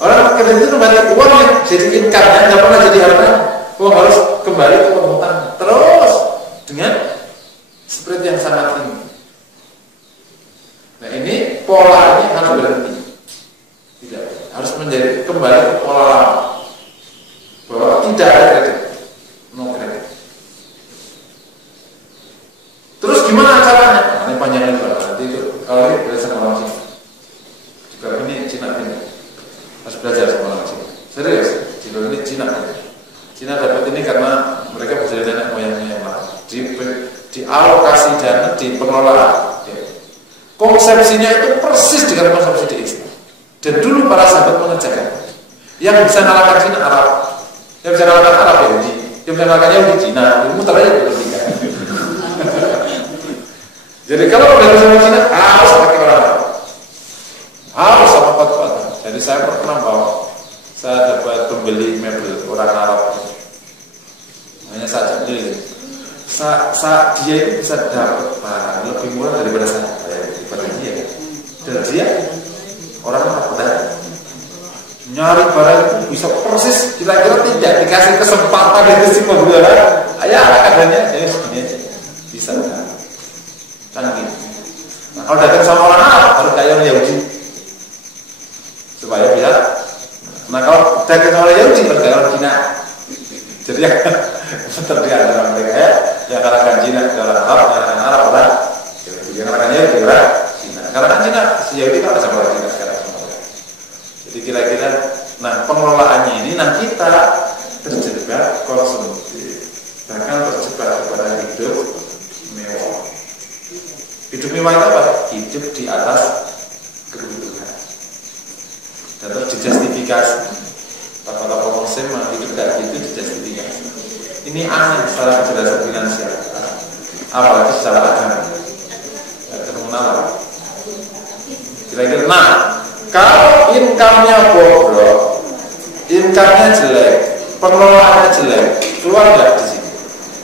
Orang kredit itu kembali uang yang jadi income-nya nggak pernah jadi harta. Uang harus kembali ke pengutang terus dengan spread yang sangat tinggi. Nah ini pola ini harus berhenti. Tidak harus menjadi kembali ke pola lama. Bahwa tidak ada kredit, no kredit. Terus gimana caranya? Nah, ini panjang lebar. Nanti itu kalau ini belajar sama orang Cina. Juga ini Cina ini harus belajar sama orang Cina. Serius, ini Cina. Cina dapat ini karena mereka berjalan nenek moyangnya yang lama. Di alokasi dana, di pengelolaan. Ya. Konsepsinya itu persis dengan konsepsi di Islam. Dan dulu para sahabat mengerjakan. Yang bisa mengalahkan Cina Arab. Yang bisa mengalahkan Arab Yahudi, yang bisa mengalahkan Yahudi Cina, itu muter aja bertiga. Jadi kalau udah sama Cina harus pakai orang Arab, harus sama kuat-kuatan. Jadi saya pernah bawa, saya dapat pembeli mebel orang Arab, hanya saja beli. Dia itu bisa dapat barang lebih murah daripada saya, daripada dia. Dan dia orang Arab, nyari barang itu bisa persis kira-kira tidak dikasih kesempatan dari si pembela, ya adanya ya sebenarnya bisa kan gitu. Nah, kalau datang sama orang Arab harus kayak orang Yahudi supaya bisa. Nah kalau datang sama orang Yahudi harus kayak orang Cina. Jadi ya terlihat dalam mereka ya, yang katakan Cina orang Arab, yang Arab orang Yahudi, yang katakan Yahudi orang Cina. Karena kan Cina si Yahudi kan sama orang Cina sekarang semua. Jadi kira-kira, nah pengelolaannya ini, nah kita terjebak konsumtif, bahkan terjebak kepada hidup mewah. Hidup mewah itu apa? Hidup di atas kebutuhan dan terus dijustifikasi. Kata-kata konsep hidup kayak gitu dijustifikasi. Ini aneh secara kecerdasan finansial, apalagi secara agama. Terkenal. Kira-kira, nah kalau income-nya bobrok, income-nya jelek, pengelolaannya jelek, keluar nggak di sini?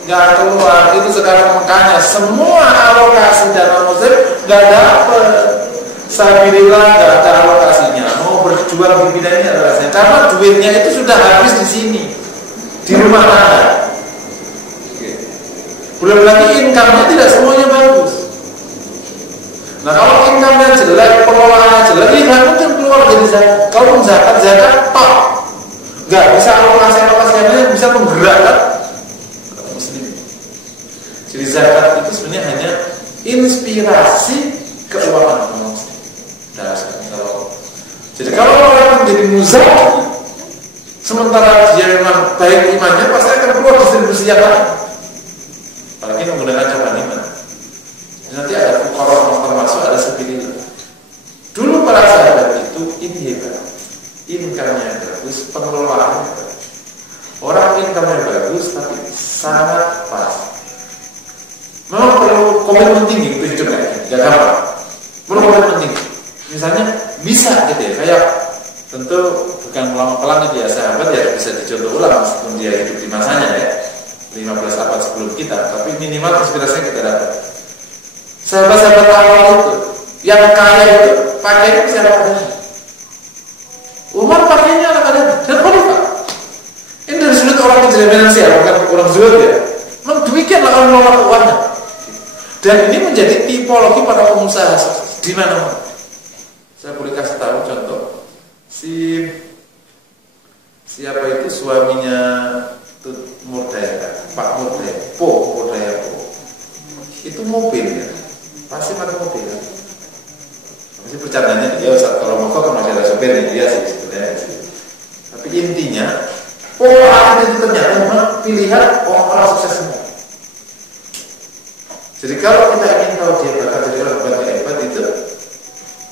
Nggak keluar. Itu sekarang makanya semua alokasi dana muslim nggak dapat. Sabilillah nggak ada alokasinya. Mau berjuang di bidang ini adalah saya, karena duitnya itu sudah habis di sini, di rumah tangga. Belum lagi income-nya tidak semuanya bagus. Nah kalau income-nya jelek, pengelolaannya jelek, ini nggak mungkin keluar dari zakat. Kalau zakat top, nggak bisa alokasi yang bisa menggerakkan muslim. Jadi zakat itu sebenarnya hanya inspirasi keuangan muslim. Jadi kalau orang menjadi muzaki, sementara dia memang baik imannya, pasti akan keluar distribusi yang lain. Apalagi menggunakan cabang iman. Nanti ada fuqara termasuk ada sabilillah. Dulu para sahabat itu ini hebat, income-nya bagus, pengelolaannya bagus. Orang income-nya bagus tapi sangat pas. Memang perlu komitmen tinggi untuk hidup kayak gini, gak gampang. Perlu komitmen tinggi. Misalnya bisa gitu ya, kayak tentu bukan pelan-pelan ya sahabat ya bisa dicontoh ulang meskipun dia hidup di masanya ya 15 abad sebelum kita, tapi minimal inspirasinya kita dapat. Sahabat-sahabat awal itu yang kaya itu pakainya bisa apa-apa. Umar pakainya apa-apa dan khalifah. Ini dari sudut orang kejadian finansial, bukan orang zuhud ya. Memang demikian lah orang mengelola keuangan. Dan ini menjadi tipologi para pengusaha di mana-mana. Saya boleh kasih tahu contoh, siapa itu suaminya Murdaya, Pak Murdaya, Murdaya, itu mobil ya, pasti pakai mobil ya. Masih bercandanya dia Ustaz, kalau mau kan masih ada sopirnya dia sih sebenarnya. Tapi intinya, orang itu ternyata memang pilihan orang sukses semua. Jadi kalau kita ingin tahu dia bakal jadi orang hebat itu,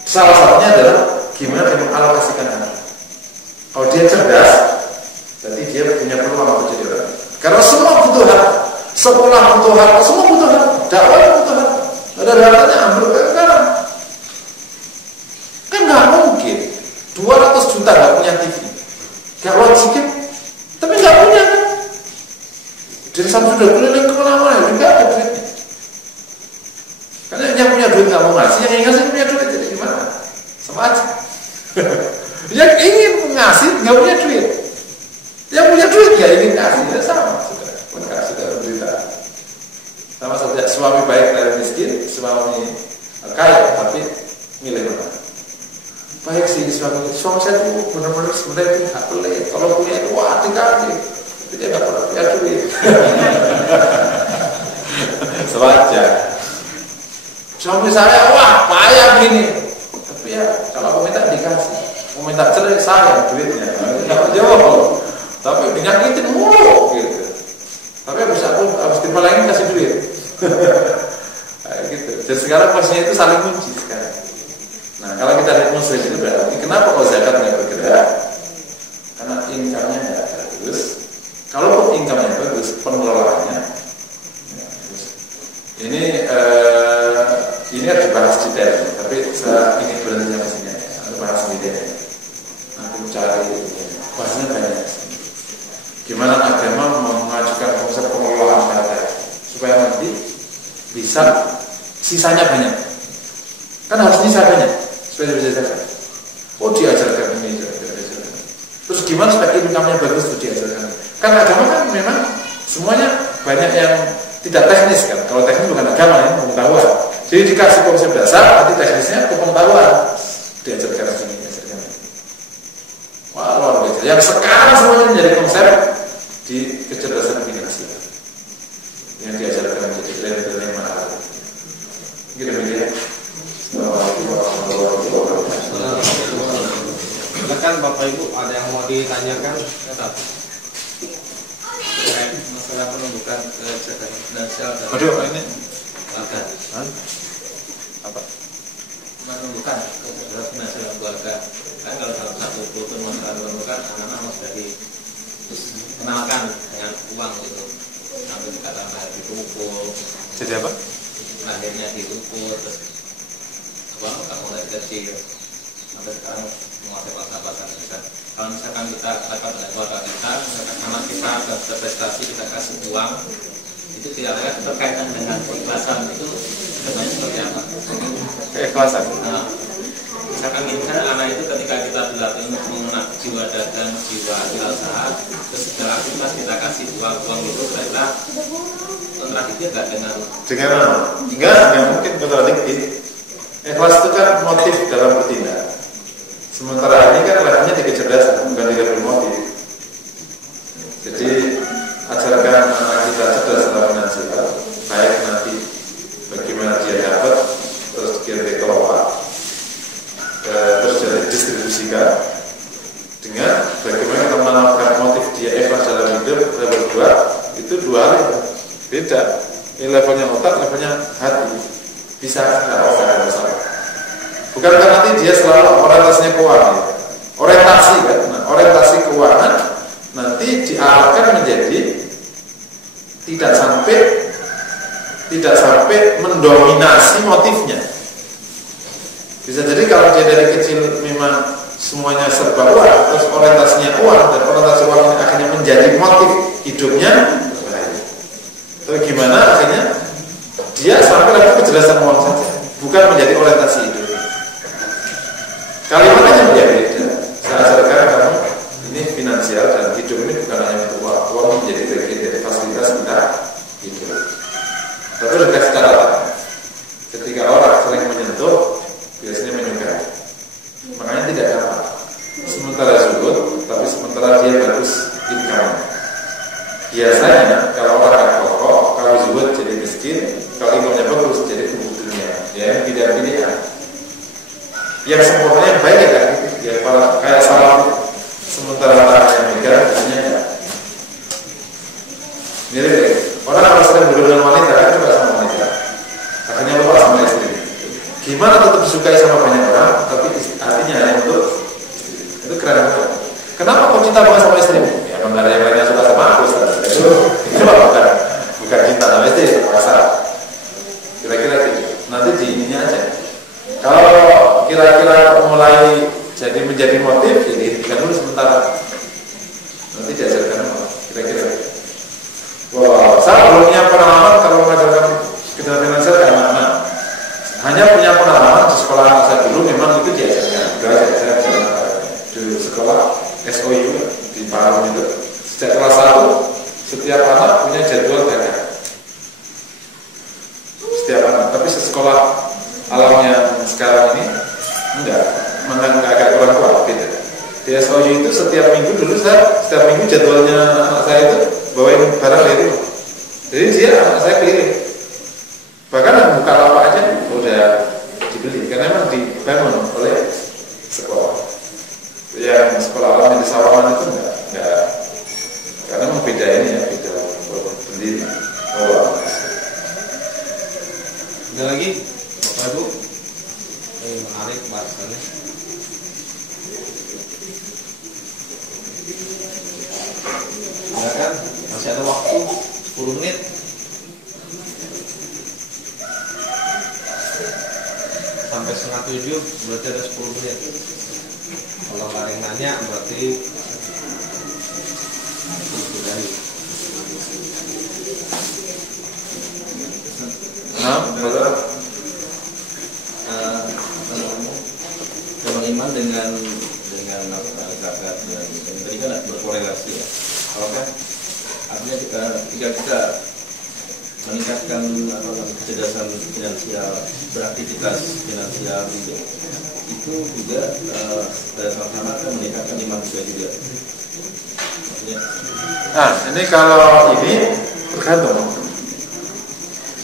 salah satunya adalah gimana dia mengalokasikan dana. Kalau dia cerdas, berarti dia punya peluang untuk jadi orang. Karena semua butuh harta, sekolah butuh harta, semua butuh harta, dakwah butuh harta. Ada hartanya ambil kan nggak mungkin 200 juta nggak punya TV, nggak logik, tapi nggak punya kan. Jadi sampai sudah keliling kemana-mana, nggak ada duitnya. Karena yang punya duit nggak mau ngasih, yang ngasih punya duit, jadi gimana? Sama aja. Yang ingin ngasih nggak punya duit, yang punya duit nggak ingin ngasih, ya sama. Sudah kasih dalam berita. Sama saja suami baik dari miskin, suami kaya tapi milih mana? Baik sih suami saya tuh benar-benar sebenarnya itu nggak pelit. Kalau punya itu wah dikasih, tapi dia nggak pernah punya duit. Sewajar. Suami saya wah payah gini, tapi ya kalau mau minta dikasih, mau minta cerai saya duitnya, nggak jawab. Tapi dinyakitin mulu gitu. Tapi habis dipalangin kasih duit. Kayak gitu. Jadi sekarang posisinya itu saling kunci sekarang. Nah kalau kita lihat muslim itu berarti kenapa kalau zakat nggak bergerak? Karena income-nya nggak bagus. Kalau income-nya bagus, pengelolaannya bagus. Ini harus dibahas detail, tapi saya ingin berhenti sampai sini untuk bahas detail. Nanti cari bahasnya banyak. Gimana agama mengajukan konsep pengelolaan harta supaya nanti bisa sisanya banyak. Kan harus sisa banyak supaya bisa zakat. Oh diajarkan ini, diajarkan. Terus gimana supaya income-nya bagus itu diajarkan. Kan agama kan memang semuanya banyak yang tidak teknis kan. Kalau teknis bukan agama ya, pengetahuan. Jadi dikasih konsep dasar, nanti teknisnya pengetahuan diajarkan ini, diajarkan. Wah, luar biasa. Yang sekarang semuanya menjadi konsep di kecerdasan finansial yang diajarkan menjadi level yang mahal. Gitu ya. Silakan Bapak Ibu, ada yang mau ditanyakan? Masalah penunjukan kecerdasan finansial dan ini keluarga. apa? Menunjukkan kecerdasan finansial dan keluarga. Kan kalau dalam satu kultur masalah menunjukkan anak-anak harus dari kenalkan dengan uang itu. Sampai dikatakan lahir di ruko. Jadi apa? Lahirnya di ruko, terus kamu dari kecil sampai sekarang menguasai pasar-pasar kita. Kalau misalkan kita katakan dengan keluarga kita, misalkan anak kita sudah berprestasi, kita kasih uang, itu tidak ada berkaitan dengan keikhlasan, itu sebenarnya seperti apa? Keikhlasan. Nah, misalkan anak itu ketika kita dilatih untuk mengenal jiwa dagang, jiwa wirausaha, terus setelah aktivitas kita kasih uang itu kita kontradiktif nggak dengan enggak mungkin kontradiktif. Ikhlas itu kan motif dalam bertindak. Sementara ini kan levelnya di kecerdasan, bukan di level motif. Jadi ajarkan anak kita cerdas dalam finansial, baik nanti bagaimana dia dapat, terus dia dikelola, terus dia didistribusikan, dengan bagaimana kita menanamkan motif dia ikhlas dalam hidup. Level 2 itu dua hal yang beda. Ini levelnya otak, levelnya hati. Bisa tidak ada masalah. Bukan karena nanti dia selalu orientasinya keuangan. Orientasi kan, nah, orientasi keuangan nanti diarahkan menjadi tidak sampai mendominasi motifnya. Bisa jadi kalau dia dari kecil memang semuanya serba uang, terus orientasinya uang, dan orientasi uang ini akhirnya menjadi motif hidupnya. Tapi gimana akhirnya dia sampai lagi kejelasan uang saja, bukan menjadi orientasi hidup. Kalimatnya beda. Saya ajarkan kamu ini finansial dan hidup ini bukan hanya untuk uang. Uang menjadi bagian dari fasilitas kita hidup. Tapi udah kasih catatan. Ketika orang sering menyentuh, biasanya menyukai. Makanya tidak gampang. Sementara zuhud, tapi sementara dia bagus income. Biasanya kalau orang pokok, kalau zuhud jadi miskin, kalau income-nya bagus jadi tumbuh dunia. Ya, tidak pilihan. Yang sempurna yang baik ya kan, ya kayak salam. Sementara yang megang, hanya ya. Mirip orang kalau sering berhubungan dengan wanita kan juga sama wanita. Akhirnya lupa sama istri. Gimana tetap disukai sama banyak orang, tapi artinya hanya untuk itu keren banget. Kenapa kau cinta banget sama istrimu? Ya karena yang lainnya suka sama aku. Itu bukan cinta sama istri, terpaksa. Kira-kira gitu. Nanti di ininya aja. Kalau kira-kira mulai menjadi motif, jadi hentikan dulu sementara. Nanti diajarkan kira-kira. Wah, saya belum punya pengalaman kalau mengajarkan kecerdasan finansial kayak mana. Hanya punya pengalaman di sekolah anak saya dulu memang itu diajarkan. Saya di sekolah SOU di Palu itu sejak kelas 1 setiap anak punya jadwal dagang. Setiap anak, tapi sekolah alamnya sekarang ini enggak, agak kurang kuat beda. Di SOU itu setiap minggu dulu setiap minggu jadwalnya anak saya itu bawain barang dari rumah. Jadi dia anak saya keliling. Bahkan buka lapak aja udah dibeli karena memang dibangun oleh sekolah. Yang sekolah alam di Sawangan itu enggak karena memang beda ini ya, beda berdiri. Ada lagi Bapak Ibu? Menarik bahasannya. Silakan, masih ada waktu 10 menit. Sampai setengah 7 berarti ada 10 menit. Kalau nggak ada yang nanya berarti sudahi. Beriman dengan zakat dan tadi kan berkorelasi ya. Oke. Artinya ketika kita meningkatkan kecerdasan finansial, beraktivitas finansial itu juga dari sama-sama akan meningkatkan iman kita juga. Maksudnya, Nah, ini kalau ini tergantung.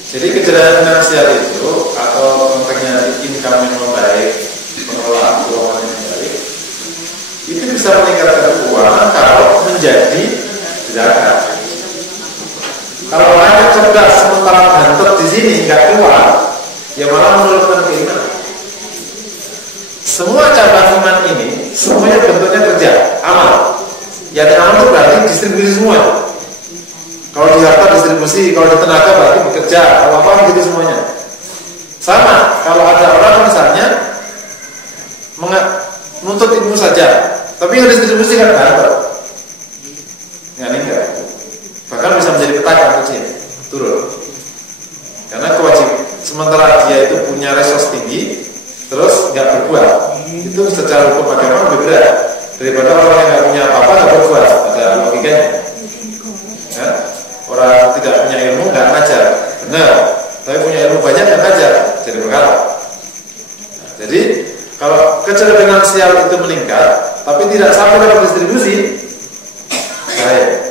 Jadi kecerdasan finansial itu atau konteksnya income yang membaik, pengelolaan keuangan yang baik, itu bisa meningkatkan keuangan kalau menjadi zakat. Kalau hanya cerdas sementara bantet di sini nggak keluar, ya malah menurunkan keimanan. Semua cabang iman ini semuanya bentuknya kerja, amal. Yang amal itu berarti distribusi semua. Kalau di harta distribusi, kalau di tenaga berarti bekerja, kalau apa gitu semuanya. Sama, kalau ada orang misalnya menuntut ilmu saja, tapi yang distribusi kan bantet. Ya ini enggak. Bahkan bisa menjadi petaka kecil, turun. Karena kewajiban sementara dia itu punya resource tinggi, terus nggak berbuat, itu secara hukum agama lebih berat daripada orang yang nggak punya apa-apa nggak berbuat. Ada logikanya. Ya? Orang tidak punya ilmu nggak ngajar, benar. Tapi punya ilmu banyak nggak ngajar, jadi perkara. Jadi kalau kecerdasan finansial itu meningkat, tapi tidak sampai dalam distribusi, bahaya.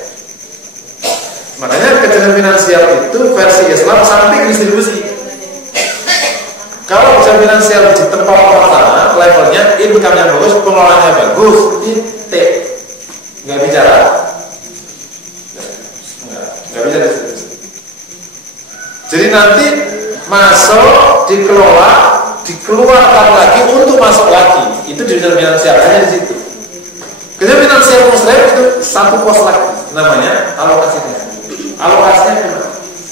Makanya kecerdasan finansial itu versi Islam sampai distribusi. Kalau kecerdasan finansial di tempat pertama, levelnya income yang bagus, pengelolaannya bagus, ini nggak bicara, nggak bisa distribusi. Jadi nanti masuk, dikelola, dikeluarkan lagi untuk masuk lagi. Itu di kecerdasan finansial hanya di situ. Kecerdasan finansial muslim itu satu pos lagi, namanya alokasinya. Alokasinya gimana?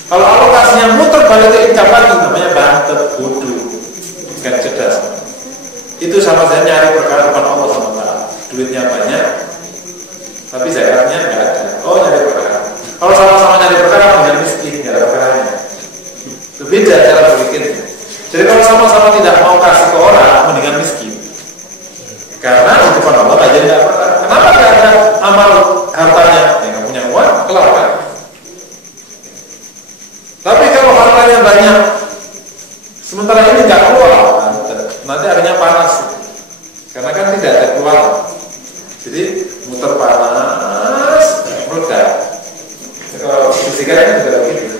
Kalau alokasinya muter balik ke income lagi, namanya bantet, bodoh, bukan cerdas. Itu sama saja nyari perkara depan Allah SWT. Duitnya banyak, tapi zakatnya nggak ada. Oh, nyari perkara. Kalau sama-sama nyari perkara, menjadi miskin, nggak ada perkaranya. Itu beda cara berpikirnya. Jadi kalau sama-sama tidak mau kasih ke orang, mendingan miskin. Karena di depan Allah aja nggak perkara. Kenapa nggak ada amal hartanya? Ya nggak punya uang, kelar kan? Tapi kalau hartanya banyak, sementara ini nggak keluar, nanti akhirnya panas, karena kan tidak ada keluar. Jadi muter panas, meledak. Kalau fisikanya juga begitu,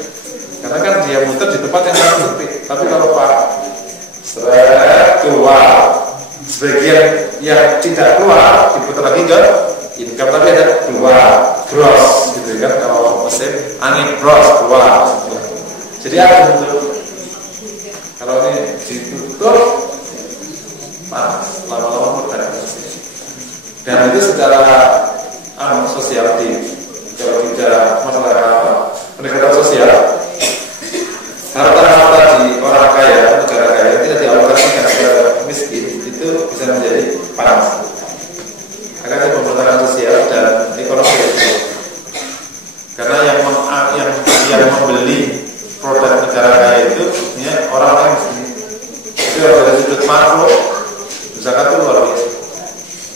karena kan dia muter di tempat yang sangat sempit. Tapi kalau seret keluar, sebagian yang tidak keluar diputar lagi ke income, tapi ada keluar, gross, gitu kan? Kalau mesin angin gross keluar. Jadi ada bentuk. Kalau ini ditutup panas, lama-lama meledak. Dan itu secara sosial kalau tidak masalah pendekatan sosial, harta-harta di orang kaya, negara kaya tidak dialokasikan ke miskin, itu bisa menjadi panas. Akan pemberontakan sosial dan ekonomi. Karena yang membeli produk negara kaya itu ya, orang-orang miskin. Jadi kalau dari sudut makro, zakat itu luar biasa.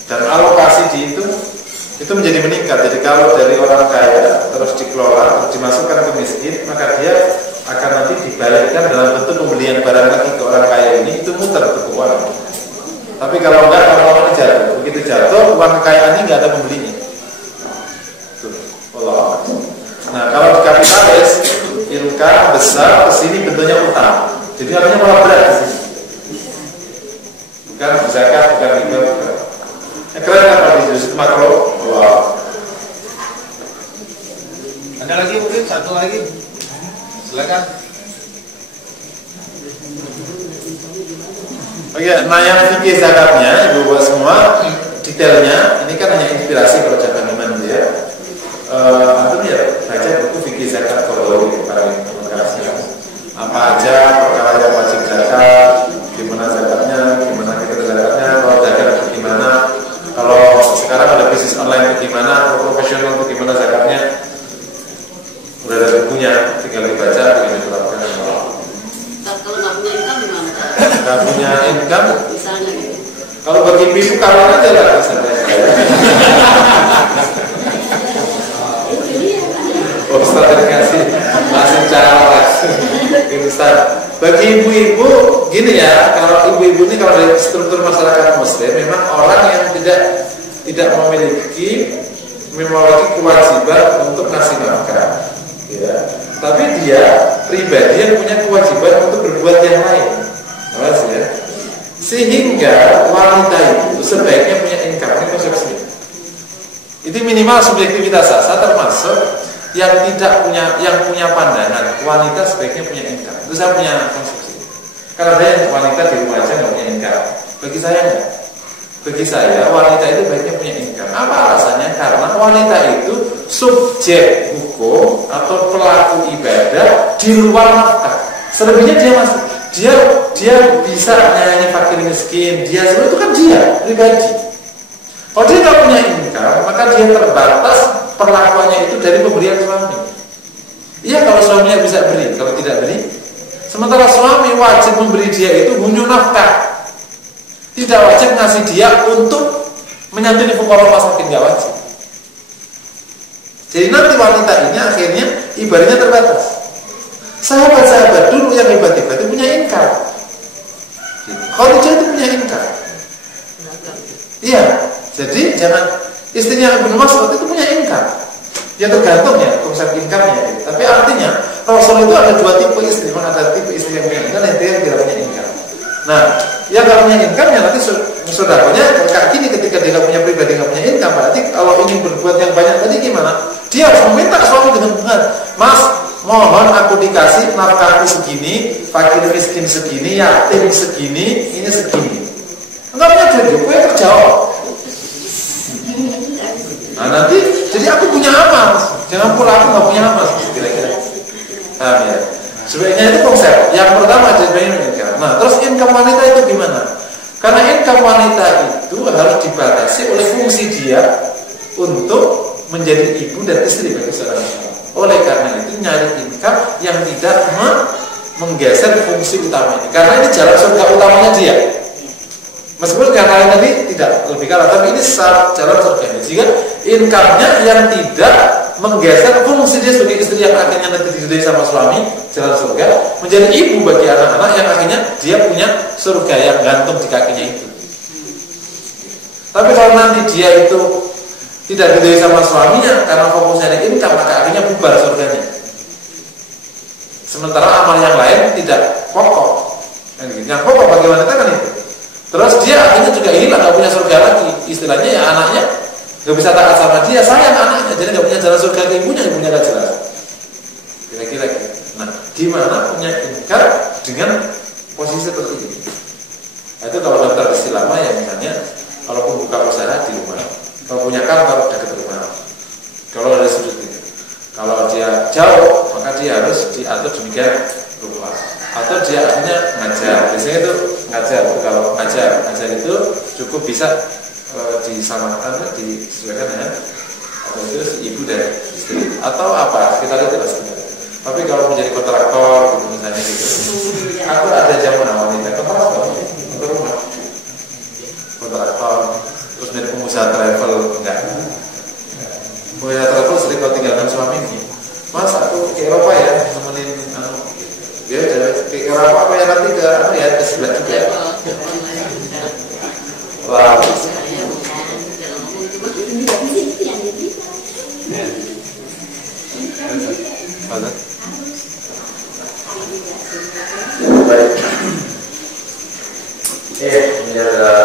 Dan alokasi di itu menjadi meningkat. Jadi kalau dari orang kaya terus dikelola, terus dimasukkan ke miskin, maka dia akan nanti dibalikkan dalam bentuk pembelian barang lagi ke orang kaya ini, itu muter ke keuangan. Tapi kalau enggak, kalau orang jatuh, begitu jatuh, uang kekayaan ini nggak ada pembelinya. Allah. Nah, kalau di kapitalis, income besar kesini bentuknya utang, jadi artinya malah berat di sini. Bukan zakat, bukan riba, bukan. Keren kan kalau di sudut makro? Wow. Ada lagi mungkin satu lagi, silakan. Oke, nah yang fikih zakatnya, ibu buat semua detailnya. Ini kan hanya inspirasi kalau cabang iman dia. Antum ya baca buku fikih zakat kalau paling lengkapnya. Apa aja perkara yang wajib zakat, gimana zakatnya, gimana kita zakatnya, kalau zakat bagaimana, kalau sekarang ada bisnis online bagaimana, kalau profesional bagaimana zakatnya. Udah ada bukunya, tinggal dibaca, tinggal diterapkan. Kalau nggak punya income gimana? Nggak punya income, Misalnya gitu. kalau bagi ibu kawan aja lah misalnya. masih cara instan. Bagi ibu-ibu gini ya, kalau ibu-ibu ini kalau dari struktur masyarakat Muslim memang orang yang tidak memiliki kewajiban untuk ngasih nafkah, ya. Tapi dia pribadi yang punya kewajiban untuk berbuat yang lain, ya. Sehingga wanita itu sebaiknya punya income, ini konsepsinya. Itu minimal subjektivitas saya termasuk yang punya pandangan wanita sebaiknya punya income. Itu saya punya konsepsi. Karena ada yang wanita di rumah aja nggak punya income. Bagi saya enggak. Bagi saya wanita itu baiknya punya income. Apa alasannya? Karena wanita itu subjek hukum atau pelaku ibadah di luar nafkah. Selebihnya dia masuk. Dia bisa menyayangi fakir miskin. Dia sebenarnya itu kan dia pribadi. Kalau dia nggak punya income, maka dia terbatas perlakuannya itu dari pemberian suami. Iya, kalau suaminya bisa beri, kalau tidak beri. Sementara suami wajib memberi dia itu hunyu nafkah. Tidak wajib ngasih dia untuk menyantuni fuqara masakin, nggak wajib. Jadi nanti wanita ini akhirnya ibadahnya terbatas. Sahabat-sahabat dulu yang hebat-hebat itu punya income. Khadijah itu punya income. Iya, jadi jangan istrinya Ibnu Mas'ud itu punya income. Ya tergantung ya konsep income-nya. Tapi artinya Rasul itu ada dua tipe istri. Memang ada tipe istri yang punya income dan yang tidak punya income. Nah, yang nggak punya income ya nanti saudaranya kayak gini, ketika dia nggak punya pribadi, nggak punya income, berarti kalau ingin berbuat yang banyak tadi gimana? Dia harus meminta suami dengan benar. Mas, mohon aku dikasih nafkahku segini, fakir miskin segini, yatim segini, ini segini. Enggak punya duit, gue terjawab. Nah nanti, jadi aku punya apa? Jangan pula aku nggak punya apa, kira-kira. Nah ya, sebenarnya itu konsep. Yang pertama sebenarnya income. Nah terus income wanita itu gimana? Karena income wanita itu harus dibatasi oleh fungsi dia untuk menjadi ibu dan istri bagi seorang suami. Oleh karena itu nyari income yang tidak menggeser fungsi utama ini. Karena ini jalan surga utamanya dia. Meskipun yang lain tadi tidak lebih kalah, tapi ini jalan surga. Jika income-nya yang tidak menggeser fungsi dia sebagai istri yang akhirnya nanti diridhoi sama suami, jalan surga, menjadi ibu bagi anak-anak yang akhirnya dia punya surga yang gantung di kakinya itu. Tapi kalau nanti dia itu tidak diridhoi sama suaminya karena fokusnya di income, maka akhirnya bubar surganya. Sementara amal yang lain tidak kokoh. Yang kokoh bagi wanita kan itu. Terus dia akhirnya juga hilang, nggak punya surga lagi. Istilahnya ya anaknya nggak bisa taat sama dia, sayang anaknya, jadi nggak punya jalan surga ke ibunya, ibunya nggak jelas. Kira-kira. Nah, gimana punya income dengan posisi seperti ini? Nah, itu kalau dokter istilah ya misalnya, kalaupun buka usaha di rumah, kalau punya kantor dekat rumah, kalau dari sudut ini, kalau dia jauh, maka dia harus diatur demikian rupa. Atau dia akhirnya ngajar. Biasanya itu ngajar. Kalau ngajar itu cukup bisa disamakan, disesuaikan dengan atau itu ibu dan istri atau apa kita lihat tidak sebenarnya. Tapi kalau menjadi kontraktor gitu misalnya gitu, aku ada zaman wanita kontraktor untuk rumah, kontraktor terus dari pengusaha travel enggak. Pengusaha travel sering kau tinggalkan suami ini. Mas aku ke Eropa ya nemenin dia ke Eropa apa ya nanti ke sebelah juga. Wah. Baik. Ini adalah